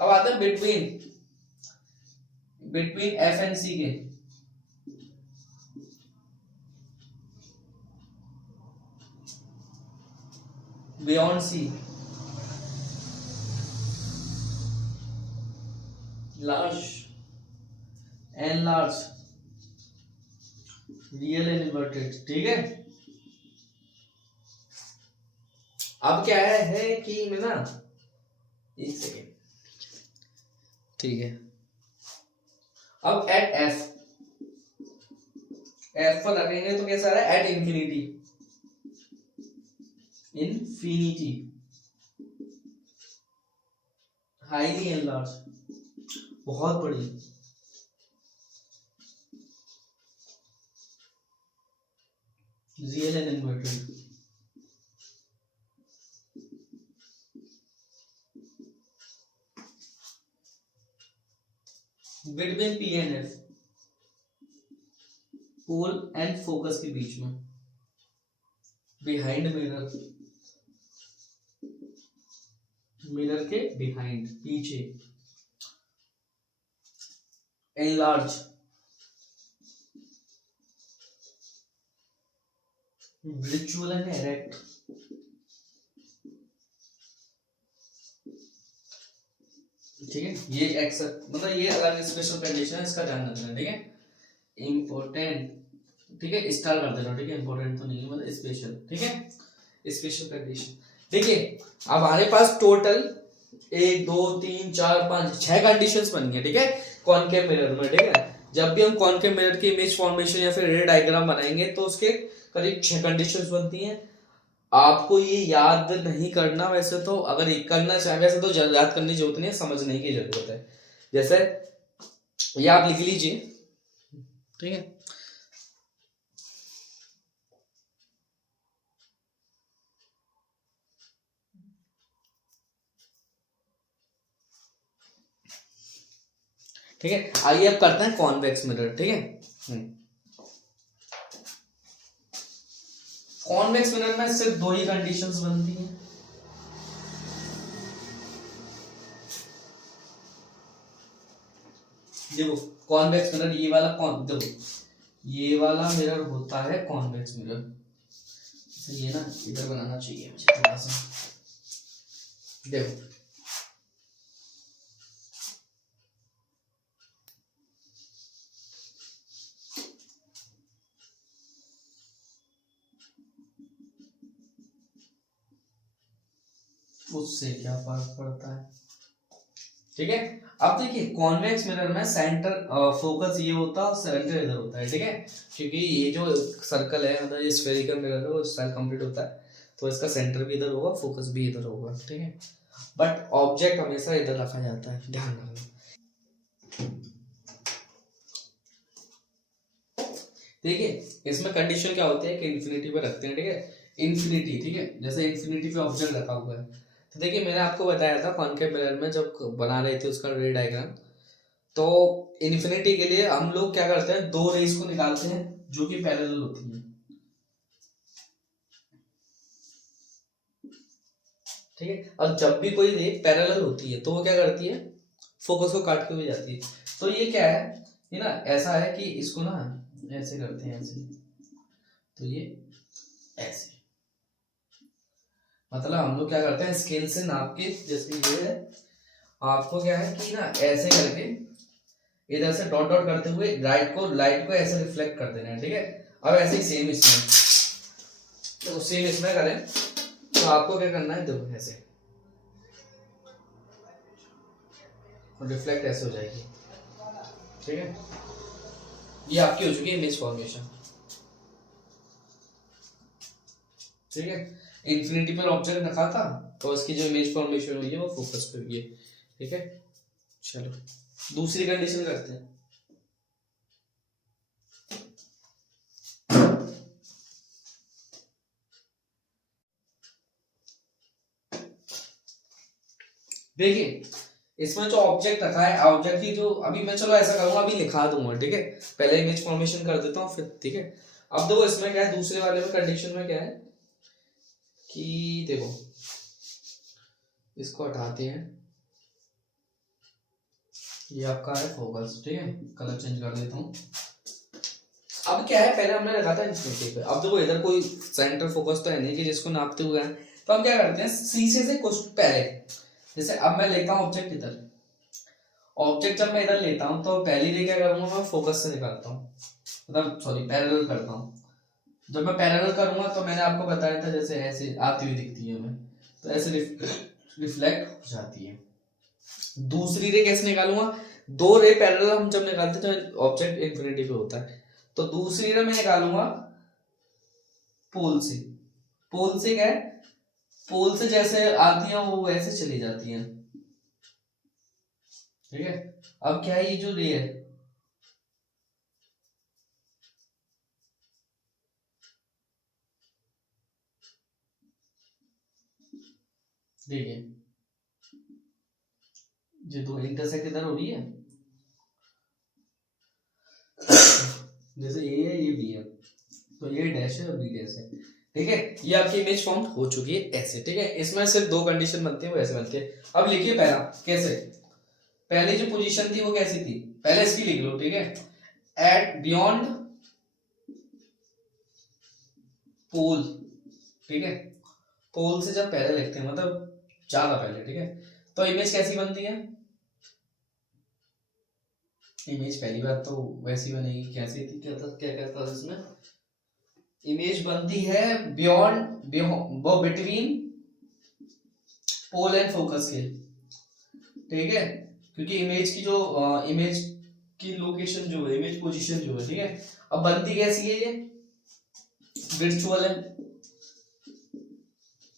अब आता है between, between F and C के, beyond C, large, enlarge, real and inverted, ठीक है। अब क्या है कि मैं ना, एक सेकेंड, ठीक है। अब एट एफ, एफ पर लगेंगे तो कैसा आ रहा है, at infinity, infinity, highly enlarge, बहुत बड़ी, real and inverted, between P and F, pole and focus के बीच में, बिहाइंड मिरर, मिरर के बिहाइंड, पीछे, एनलार्ज, विजुअल एंड एरेक्ट, ठीक है। ये मतलब ये अलग स्पेशल कंडीशन है, इसका ध्यान रखना, ठीक है। इम्पोर्टेंट, ठीक है, स्टार कर देना, ठीक है, इंपॉर्टेंट तो नहीं है, मतलब स्पेशल, ठीक है, स्पेशल कंडीशन। देखिए अब हमारे पास टोटल 1 2 3 4 5 6 कंडीशंस बन गए, ठीक है, कॉनकेव मिरर में, ठीक है। जब भी हम कॉनकेव मिरर की इमेज फॉर्मेशन या फिर रे डायग्राम बनाएंगे तो उसके करीब 6 कंडीशंस बनती हैं। आपको ये याद नहीं करना, वैसे तो अगर ये करना चाहे वैसे तो याद करने की जरूरत नहीं है, समझने की जरूरत है। जैसे ये आप लिख लीजिए, ठीक है। ठीक है, आइए अब करते हैं कॉन्वेक्स मिरर, ठीक है। कॉन्वेक्स मिरर में सिर्फ 2 ही कंडीशंस बनती हैं। देखो कॉन्वेक्स मिरर, ये वाला देखो ये वाला मिरर होता है कॉन्वेक्स मिरर, ये ना इधर बनाना चाहिए मुझे थोड़ा सा, देखो उससे क्या फर्क पड़ता है, ठीक है। अब देखिए कॉन्वेक्स मिरर में सेंटर फोकस ये होता है और सेंटर इधर होता है, ठीक है, क्योंकि ये जो सर्कल है मतलब ये स्फेरिकल मिरर है वो स्टाइल कंप्लीट होता है, तो इसका सेंटर भी इधर होगा, फोकस भी इधर होगा, ठीक है। बट ऑब्जेक्ट हमेशा इधर रखा जाता है, ध्यान रखना। देखिए इसमें कंडीशन क्या होती है कि इन्फिनिटी पे रखते हैं, ठीक है, इन्फिनिटी, ठीक है, जैसे इन्फिनिटी पे ऑब्जेक्ट रखा हुआ है। तो देखिए मैंने आपको बताया था कॉनकेव मिरर में जब बना रहे थे उसका रे डायग्राम, तो इन्फिनिटी के लिए हम लोग क्या करते हैं, 2 रेस को निकालते हैं जो कि पैरेलल होती हैं, ठीक है। और जब भी कोई रे पैरेलल होती है तो वो क्या करती है, फोकस को काट के हुए जाती है। तो ये क्या है, ये ना ऐसा है कि इसको ना ऐसे करते हैं, ऐसे, तो ये ऐसे, मतलब हम लोग क्या करते हैं स्केल से नाप के, जैसे ये है, आपको क्या है कि ना ऐसे करके इधर से डॉट डॉट करते हुए लाइट को ऐसे रिफ्लेक्ट कर देना है, ठीक है। अब ऐसे ही सेम इसमें, तो सेम इसमें करें तो आपको क्या करना है, देखो ऐसे रिफ्लेक्ट ऐसे हो जाएगी, ठीक है। ये आपकी हो चुकी है इमेज फॉर्मेशन, ठीक है। इन्फिनिटी पर ऑब्जेक्ट रखा था तो इसकी जो इमेज फॉर्मेशन हुई है वो फोकस पे हुई है, ठीक है। चलो दूसरी कंडीशन करते हैं। देखिए इसमें जो ऑब्जेक्ट रखा है, ऑब्जेक्ट की जो अभी मैं, चलो ऐसा करूंगा अभी लिखा दूंगा, ठीक है, पहले इमेज फॉर्मेशन कर देता हूँ फिर, ठीक है। अब देखो इसमें क्या है, दूसरे वाले में कंडीशन में क्या है कि देखो इसको हटाते हैं, ये आपका है फोकस, ठीक है, कलर चेंज कर देता हूँ। अब क्या है, पहले हमने रखा था इन्फिनिटी पे, अब देखो इधर कोई सेंटर फोकस तो है नहीं कि जिसको नापते हुए हैं, तो हम क्या करते हैं शीशे से कुछ पहले, जैसे अब मैं लेता हूँ ऑब्जेक्ट इधर, ऑब्जेक्ट जब मैं इधर लेता हूँ तो पहली रे क्या करूंगा, मैं फोकस से निकालता हूँ, मतलब सॉरी पैरेलल करता हूँ। जब मैं पैरेलल करूंगा तो मैंने आपको बताया था जैसे ऐसे आती हुई दिखती है हमें, तो ऐसे रिफ्लेक्ट हो जाती है। दूसरी रे कैसे निकालूंगा, दो रे पैरेलल हम जब निकालते हैं तो ऑब्जेक्ट इन्फिनिटी पे होता है, तो दूसरी रे मैं निकालूंगा पोल से। पोल से क्या है, पोल से जैसे आती है वो वैसे चली जाती है, ठीक है। अब क्या है, ये जो रे है, देखिए ये दो इंटरसेक्ट इधर हो रही है, जैसे ए है ये बी है, तो ये डैश है और बी डैश है, ठीक है। ये आपकी इमेज फॉर्म हो चुकी है ऐसे, ठीक है। इसमें सिर्फ दो कंडीशन बनती है, वो ऐसे बनती है। अब लिखिए पहला कैसे, पहली जो पोजीशन थी वो कैसी थी, पहले इसकी लिख लो, ठीक है। एट बियॉन्ड पोल, ठीक है। पोल से जब पहले लिखते हैं मतलब ज्यादा पहले, ठीक है, तो इमेज कैसी बनती है, इमेज पहली बात तो वैसी बनेगी, कैसी थी, क्या कहता था इसमें, इमेज बनती है बियॉन्ड वो बिटवीन पोल एंड फोकस के, ठीक है। क्योंकि इमेज की जो इमेज की लोकेशन जो है, इमेज पोजीशन जो है, ठीक है। अब बनती कैसी है, ये विर्चुअल है,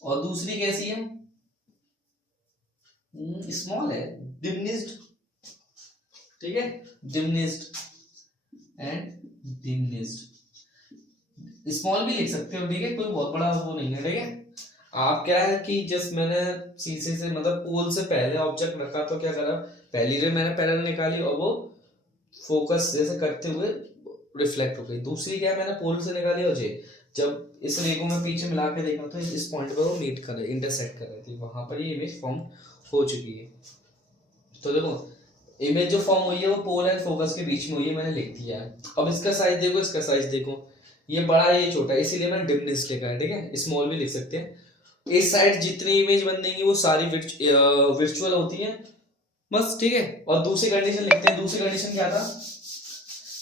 और दूसरी कैसी है, स्मॉल है, डिमिनिश्ड, ठीक है, डिमिनिश्ड एंड डिमिनिश्ड। स्मॉल भी लिख सकते हो, ठीक है, कोई बहुत बड़ा वो नहीं है, ठीक है। आप क्या है कि जस्ट मैंने शीशे से मतलब पोल से पहले ऑब्जेक्ट रखा, तो क्या करा, पहली रे मैंने पैरेलल निकाली और वो फोकस जैसे करते हुए रिफ्लेक्ट हो गई। दूसरी क्या है, मैंने पोल से निकाली और जब इस रे को मैं पीछे मिला के देखा तो इस पॉइंट पर वो मीट कर रहे, इंटरसेक्ट कर रही थी, वहां पर ये इमेज फॉर्म हो चुकी है। तो देखो इमेज जो फॉर्म हुई है वो पोल एंड फोकस के बीच में हुई है, मैंने लिख दिया है। अब इसका साइज देखो, इसका साइज देखो, ये बड़ा है ये छोटा है, इसीलिए मैंने डिमिनिश लिखा है, ठीक है। स्मॉल भी लिख सकते हैं। इस साइड जितनी इमेज बन देंगी वो सारी विर्चुअल होती है, बस, ठीक है। और दूसरी कंडीशन लिखते हैं, दूसरी कंडीशन क्या था,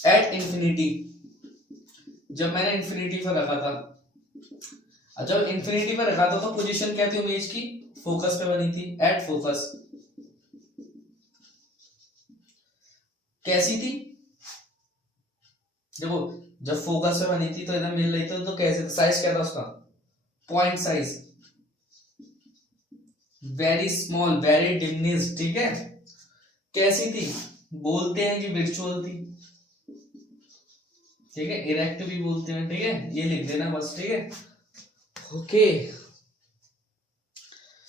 एट इंफिनिटी, जब मैंने इंफिनिटी पर रखा था, जब इंफिनिटी पर रखा था तो पोजीशन क्या थी इमेज की, फोकस पे बनी थी, एट फोकस कैसी थी, देखो जब फोकस पे बनी थी तो इधर मिल रही थी तो कैसे, साइज क्या था उसका, point size, very small, very diminished, ठीक है। कैसी थी, बोलते हैं कि विर्चुअल थी, ठीक है, इरेक्ट भी बोलते हैं, ठीक है, ये लिख देना बस, ठीक है। ओके,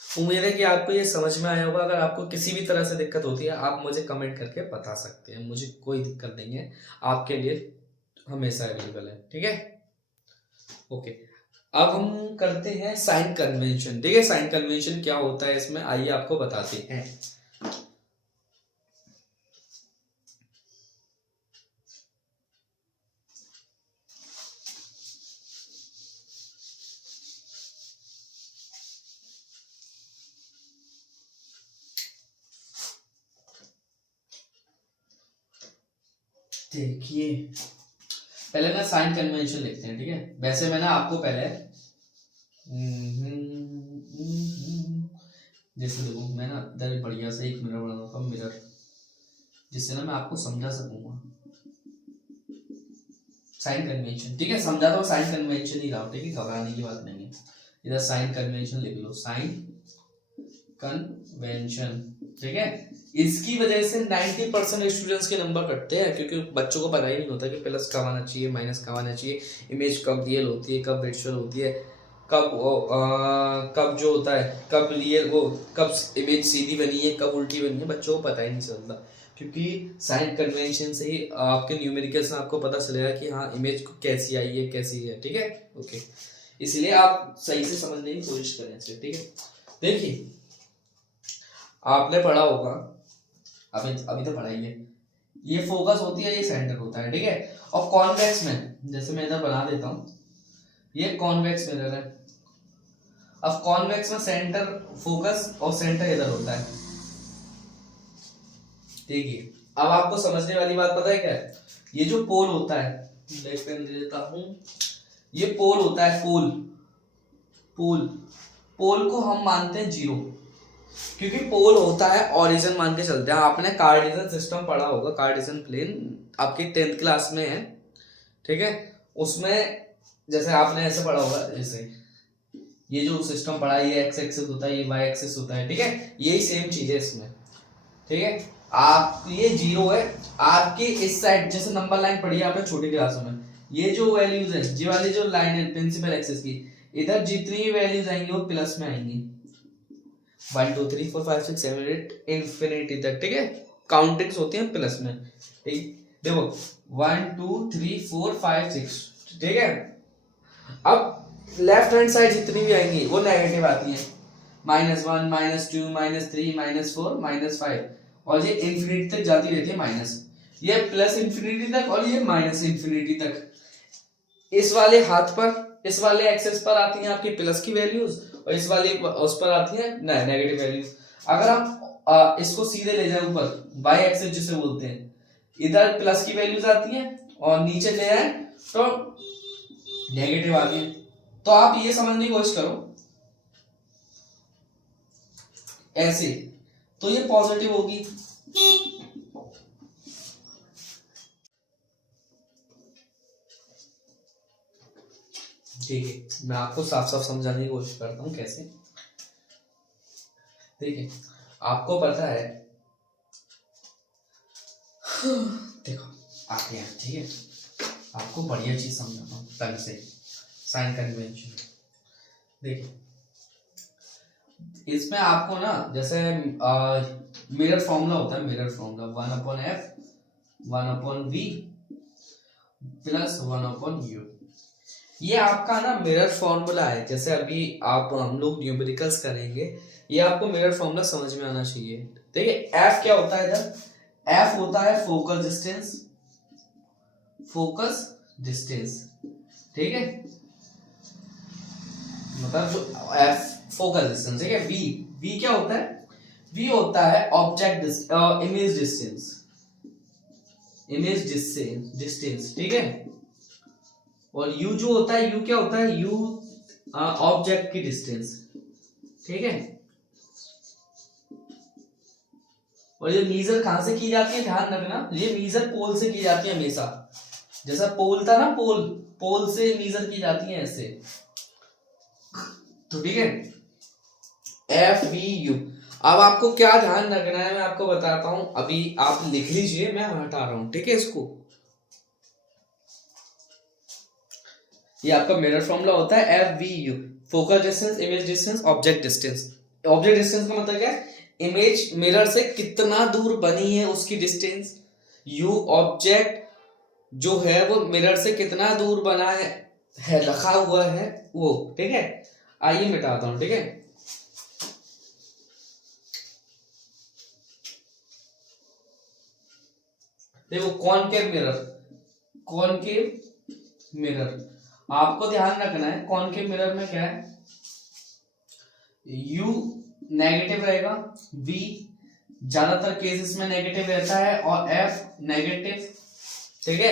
उम्मीद है कि आपको ये समझ में आया होगा। अगर आपको किसी भी तरह से दिक्कत होती है आप मुझे कमेंट करके बता सकते हैं, मुझे कोई दिक्कत नहीं है, आपके लिए हमेशा अवेलेबल है, ठीक है। ओके, अब हम करते हैं साइन कन्वेंशन, ठीक है। साइन कन्वेंशन क्या होता है इसमें, आइए आपको बताते हैं। देखिए पहले ना साइन कन्वेंशन लिखते हैं, ठीक है। वैसे मैंने आपको पहले जैसे देखो मैं ना इधर बढ़िया से एक मिरर बनाऊंगा, मिरर, जिससे ना मैं आपको समझा सकूंगा साइन कन्वेंशन, ठीक है। समझा तो साइन कन्वेंशन ही रहा, ठीक है, घबराने की बात नहीं है। इधर साइन कन्वेंशन लिख लो, साइन कन्वेंशन, ठीक है। इसकी वजह से 90% स्टूडेंट्स के नंबर कटते हैं, क्योंकि बच्चों को पता ही नहीं होता कि प्लस कब आना चाहिए, माइनस कब आना चाहिए, इमेज कब रियल होती है, कब वर्चुअल होती है, कब जो होता है, कब रियल वो, कब इमेज सीधी बनी है, कब उल्टी बनी है, बच्चों को पता ही नहीं चलता। क्योंकि साइन कन्वेंशन से ही आपके न्यूमेरिकल्स में आपको पता चलेगा कि हाँ इमेज कैसी आई है, कैसी है, ठीक है। ओके, इसलिए आप सही से समझने की कोशिश करें, ठीक है। देखिए आपने पढ़ा होगा, अभी तो पढ़ाई है, ये फोकस होती है, ये सेंटर होता है, ठीक है। और कॉन्वेक्स में जैसे मैं इधर बना देता हूं, ये कॉन्वेक्स मिरर है। अब कॉन्वेक्स में सेंटर फोकस और सेंटर इधर होता है, देखिए अब आपको समझने वाली बात पता है क्या है, ये जो पोल होता है, ब्लैक पेन दे देता हूं, ये पोल होता है, पोल पोल पोल को हम मानते हैं जीरो, क्योंकि पोल होता है ऑरिजिन मान के चलते हैं। आपने कार्टेशियन सिस्टम पढ़ा होगा, कार्टेशियन प्लेन आपकी 10th क्लास में है, ठीक है। उसमें जैसे आपने ऐसे पढ़ा होगा, जैसे ये जो सिस्टम पढ़ा है, ये एक्स एक्सिस होता है, ये वाई एक्सिस होता है, ठीक है, यही सेम चीज है इसमें, ठीक है। आप ये जीरो है, आपके इस साइड जैसे नंबर लाइन पढ़ी है आपने छोटी क्लासों में, ये जो वैल्यूज है, ये वाली जो लाइन है प्रिंसिपल एक्सिस की, इधर जितनी भी वैल्यूज आएंगी वो प्लस में आएंगी, 1 2 3 4 5 6 7 8 इंफिनिटी तक, ठीक है। काउंटिंग्स होती हैं प्लस में, ठीक। देखो 1 2 3 4 5 6, ठीक है। अब लेफ्ट हैंड साइड जितनी भी आएंगी वो नेगेटिव आती है, -1 -2 -3 -4 -5, और ये इंफिनिटी तक जाती रहती है माइनस, ये प्लस इंफिनिटी तक और ये माइनस इंफिनिटी तक। इस वाले हाथ पर, इस वाले एक्सेस पर आती हैं आपकी प्लस की वैल्यूज, और इस वाले उस पर आती है नेगेटिव वैल्यूज। अगर आप इसको सीधे ले जाए ऊपर, बाई एक्सेस जिसे बोलते हैं, इधर प्लस की वैल्यूज आती है और नीचे ले आए तो नेगेटिव आती है। तो आप ये समझने की कोशिश करो ऐसे, तो ये पॉजिटिव होगी, ठीक है। मैं आपको साफ साफ समझाने की कोशिश करता हूं कैसे। देखिए आपको पता है, देखो आते हैं, ठीक है, आपको बढ़िया चीज समझाता हूँ तंग से, साइन कन्वेंशन। देखिए इसमें आपको ना, जैसे मिरर फॉर्मूला होता है, mirror formula 1/f 1/v plus 1/u, ये आपका ना मिरर फॉर्मूला है। जैसे अभी आप हम लोग न्यूमेरिकल्स करेंगे, ये आपको मिरर फॉर्मूला समझ में आना चाहिए। देखिए एफ क्या होता है इधर, एफ होता है फोकस डिस्टेंस, फोकस डिस्टेंस, ठीक है, मतलब जो एफ फोकस डिस्टेंस, ठीक है। वी, वी क्या होता है, वी होता है object image distance, image distance, ठीक है। और यू जो होता है, यू क्या होता है, यू ऑब्जेक्ट की डिस्टेंस, ठीक है। और ये मीजर कहां से की जाती है, ध्यान रखना, ये मीजर पोल से की जाती है हमेशा। जैसा पोल था ना, पोल, पोल से मीजर की जाती है ऐसे, तो ठीक है। एफ वी यू, अब आपको क्या ध्यान रखना है मैं आपको बताता हूं, अभी आप लिख लीजिए, मैं हटा रहा हूं, ठीक है। इसको, ये आपका मिरर फॉर्मूला होता है F V U, focus distance, image distance, object distance. Object distance का मतलब क्या है, इमेज मिरर से कितना दूर बनी है उसकी डिस्टेंस, यू ऑब्जेक्ट जो है वो मिरर से कितना दूर बना है रखा हुआ है वो, ठीक है। आइए मिटाता हूं, ठीक है। देखो कॉनकेव मिरर, कॉनकेव मिरर, आपको ध्यान रखना है कॉनकेव मिरर में क्या है, U नेगेटिव रहेगा, V ज्यादातर केसेस में नेगेटिव रहता है, और F नेगेटिव, ठीक है।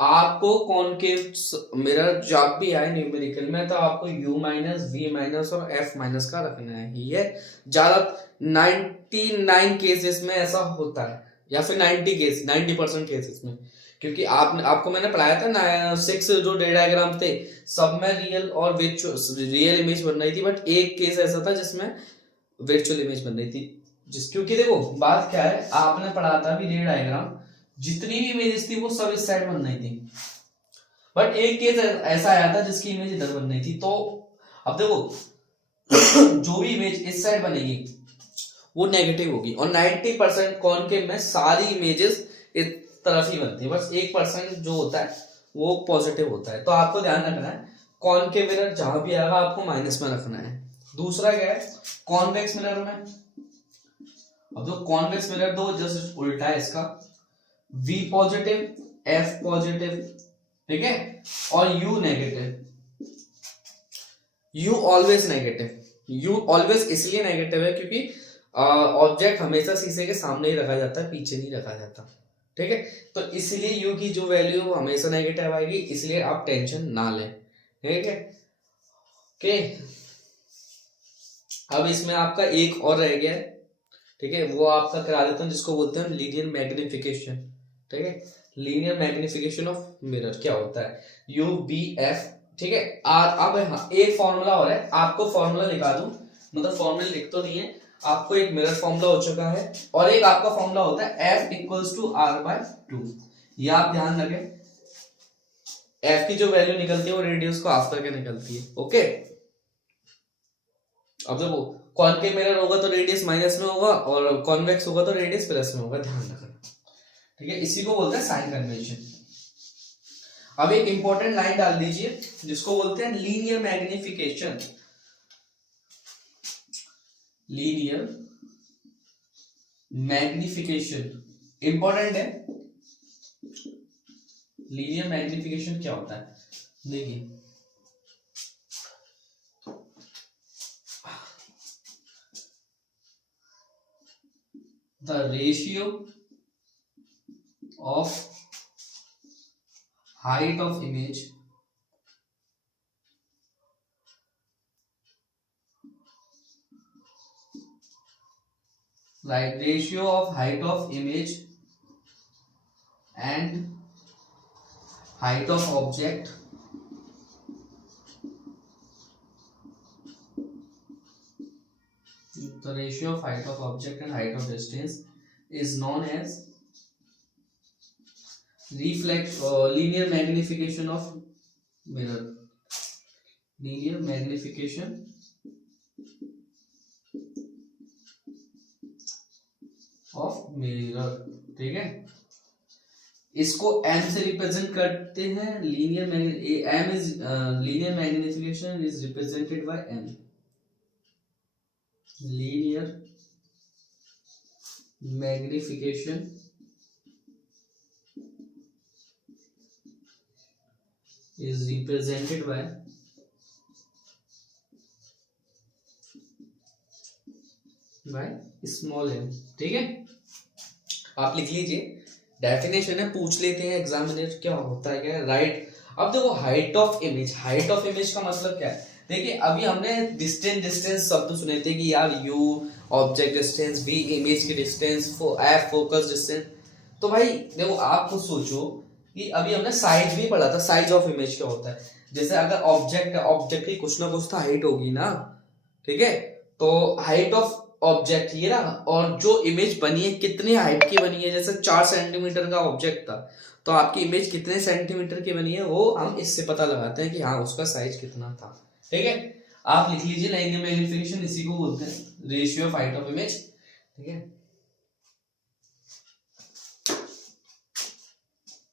आपको कॉनकेव मिरर जब भी आए न्यूमेरिकल में, तो आपको U माइनस, V माइनस और F माइनस का रखना है, ये ज्यादा 99 केसेस में ऐसा होता है, या फिर 90% केसेस में, क्योंकि आपको मैंने पढ़ाया था ना 6 जो डायग्राम थे, सब में रियल और रियल इमेज बन रही थी, बट एक केस ऐसा था जिसमें वर्चुअल इमेज बन रही थी, क्योंकि देखो बात क्या है, आपने पढ़ा था भी रे डायग्राम, जितनी भी इमेजेस थी वो सब इस साइड बन रही थी, बट एक केस ऐसा आया था जिसकी इमेज इधर बन रही थी। तो अब देखो जो भी इमेज इस साइड बनेगी वो नेगेटिव होगी, और 90% कॉनकेव में सारी इमेजेस इस तरफ ही बनती है, बस 1% जो होता है वो पॉजिटिव होता है। तो आपको ध्यान रखना है कॉनकेव मिरर जहां भी आएगा आपको माइनस में रखना है। दूसरा क्या है, कॉन्वेक्स मिरर में, अब जो कॉन्वेक्स मिरर दो जस्ट उल्टा है इसका, V पॉजिटिव, F पॉजिटिव, ठीक है, और U negative. U always negative, U always इसलिए नेगेटिव है क्योंकि ऑब्जेक्ट हमेशा शीशे के सामने ही रखा जाता है, पीछे नहीं रखा जाता, ठीक है। तो इसलिए यू की जो वैल्यू है वो हमेशा नेगेटिव आएगी, इसलिए आप टेंशन ना लें, ठीक है। ओके, अब इसमें आपका एक और रह गया है, ठीक है, वो आपका करा देता हूँ, जिसको बोलते हैं लीनियर मैग्निफिकेशन, ठीक है। लीनियर मैग्निफिकेशन ऑफ मिरर क्या होता है, यू बी एफ, ठीक है। अब हाँ, एक फॉर्मूला और है, आपको फॉर्मूला लिखा दूं, मतलब फॉर्मूला लिख तो नहीं है आपको, एक मिरर फॉर्मूला हो चुका है, और एक आपका फॉर्मूला होता है F equals to R by 2, ये आप ध्यान रखें। एफ की जो वैल्यू निकलती है वो रेडियस को हाफ करके निकलती है, ओके। अब देखो, कॉनकेव मिरर होगा तो रेडियस माइनस में होगा, और कॉन्वेक्स होगा तो रेडियस प्लस में होगा, ध्यान रखना, ठीक है। इसी को बोलते हैं साइन कन्वेंशन। अब एक इंपॉर्टेंट लाइन डाल दीजिए जिसको बोलते हैं linear magnification, linear magnification important है। लीनियर मैग्निफिकेशन क्या होता है, देखिए, the ratio of height of image like ratio of height of image and height of object the ratio of height of object and height of distance is known as linear magnification of mirror, linear magnification of mirror, ठीक है। इसको m से represent करते हैं, linear m is linear magnification is represented by m, linear magnification is represented by small m, ठीक है। आप लिख लीजिए, डेफिनेशन है, पूछ लेते हैं एग्जामिनर क्या होता है, क्या राइट। अब देखो, height of image, height of image का मतलब क्या है, देखिए अभी हमने डिस्टेंस शब्द सुने थे कि यार u object distance, v image की डिस्टेंस, f फोकस डिस्टेंस। तो भाई देखो, आप खुद सोचो कि अभी हमने साइज भी पढ़ा था, साइज ऑफ इमेज क्या होता है। जैसे अगर ऑब्जेक्ट है, ऑब्जेक्ट की कुछ ना कुछ तो हाइट होगी ना, ठीक है। तो हाइट ऑफ ऑब्जेक्ट ये ना, और जो इमेज बनी है कितनी हाइट की बनी है, जैसे 4 सेंटीमीटर का ऑब्जेक्ट था, तो आपकी इमेज कितने सेंटीमीटर की बनी है वो हम इससे पता लगाते हैं कि हाँ उसका साइज कितना था, ठीक है। आप लिख लीजिए लाइनियर मैग्निफिकेशन, इसी को बोलते हैं ratio of height of image, ठीक है।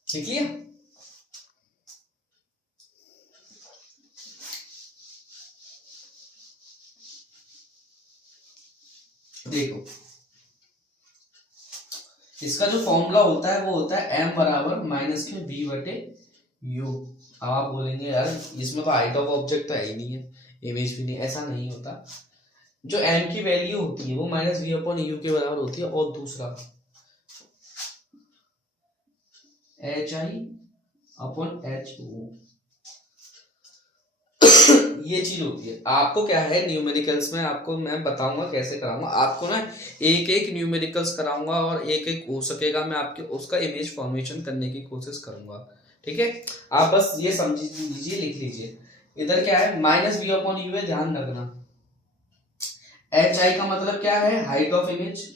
लिख लिया, देखो इसका जो फॉर्मूला होता है वो होता है m बराबर माइनस के v बटे u। अब आप बोलेंगे यार इसमें तो हाइट ऑफ ऑब्जेक्ट तो है ही नहीं है, इमेज भी नहीं, ऐसा नहीं होता। जो m की वैल्यू होती है वो माइनस v अपॉन u के बराबर होती है, और दूसरा hi अपॉन ho, ये चीज होती है। आपको क्या है, न्यूमेरिकल्स में आपको मैं बताऊंगा कैसे कराऊंगा, आपको ना एक एक न्यूमेरिकल्स कराऊंगा, और एक एक हो सकेगा मैं आपके उसका इमेज फॉर्मेशन करने की कोशिश करूंगा, ठीक है। आप बस ये समझ लीजिए, लिख लीजिए, इधर क्या है माइनस वी अपॉन यू है, ध्यान रखना। एच आई का मतलब क्या है, हाइट ऑफ इमेज,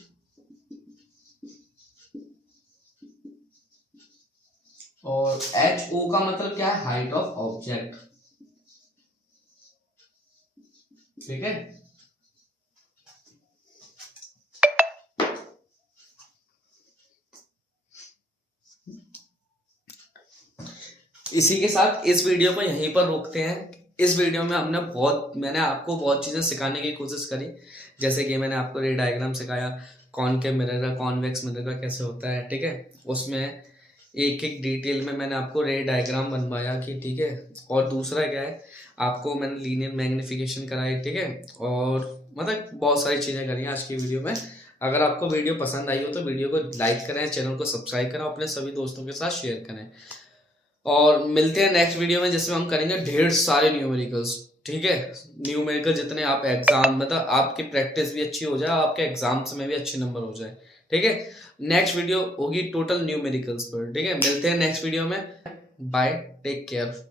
और एच ओ का मतलब क्या है, हाइट ऑफ ऑब्जेक्ट, ठीक है। इसी के साथ इस वीडियो को यहीं पर रोकते हैं। इस वीडियो में मैंने आपको बहुत चीजें सिखाने की कोशिश करी, जैसे कि मैंने आपको रे डायग्राम सिखाया, कॉनकेव मिरर का, कॉन्वेक्स मिरर का कैसे होता है, ठीक है। उसमें एक एक डिटेल में मैंने आपको रे डायग्राम बनवाया कि ठीक है। और दूसरा क्या है, आपको मैंने लीनियर मैग्निफिकेशन कराई, ठीक है, और मतलब बहुत सारी चीज़ें करी हैं आज की वीडियो में। अगर आपको वीडियो पसंद आई हो तो वीडियो को लाइक करें, चैनल को सब्सक्राइब करें, अपने सभी दोस्तों के साथ शेयर करें, और मिलते हैं नेक्स्ट वीडियो में जिसमें हम करेंगे ढेर सारे न्यूमेरिकल्स, ठीक है। न्यूमेरिकल जितने आप एग्जाम मतलब आपकी प्रैक्टिस भी अच्छी हो जाए, आपके एग्जाम्स में भी अच्छे नंबर हो जाए, ठीक है। नेक्स्ट वीडियो होगी टोटल न्यूमेरिकल्स पर, ठीक है। मिलते हैं नेक्स्ट वीडियो में, बाय, टेक केयर।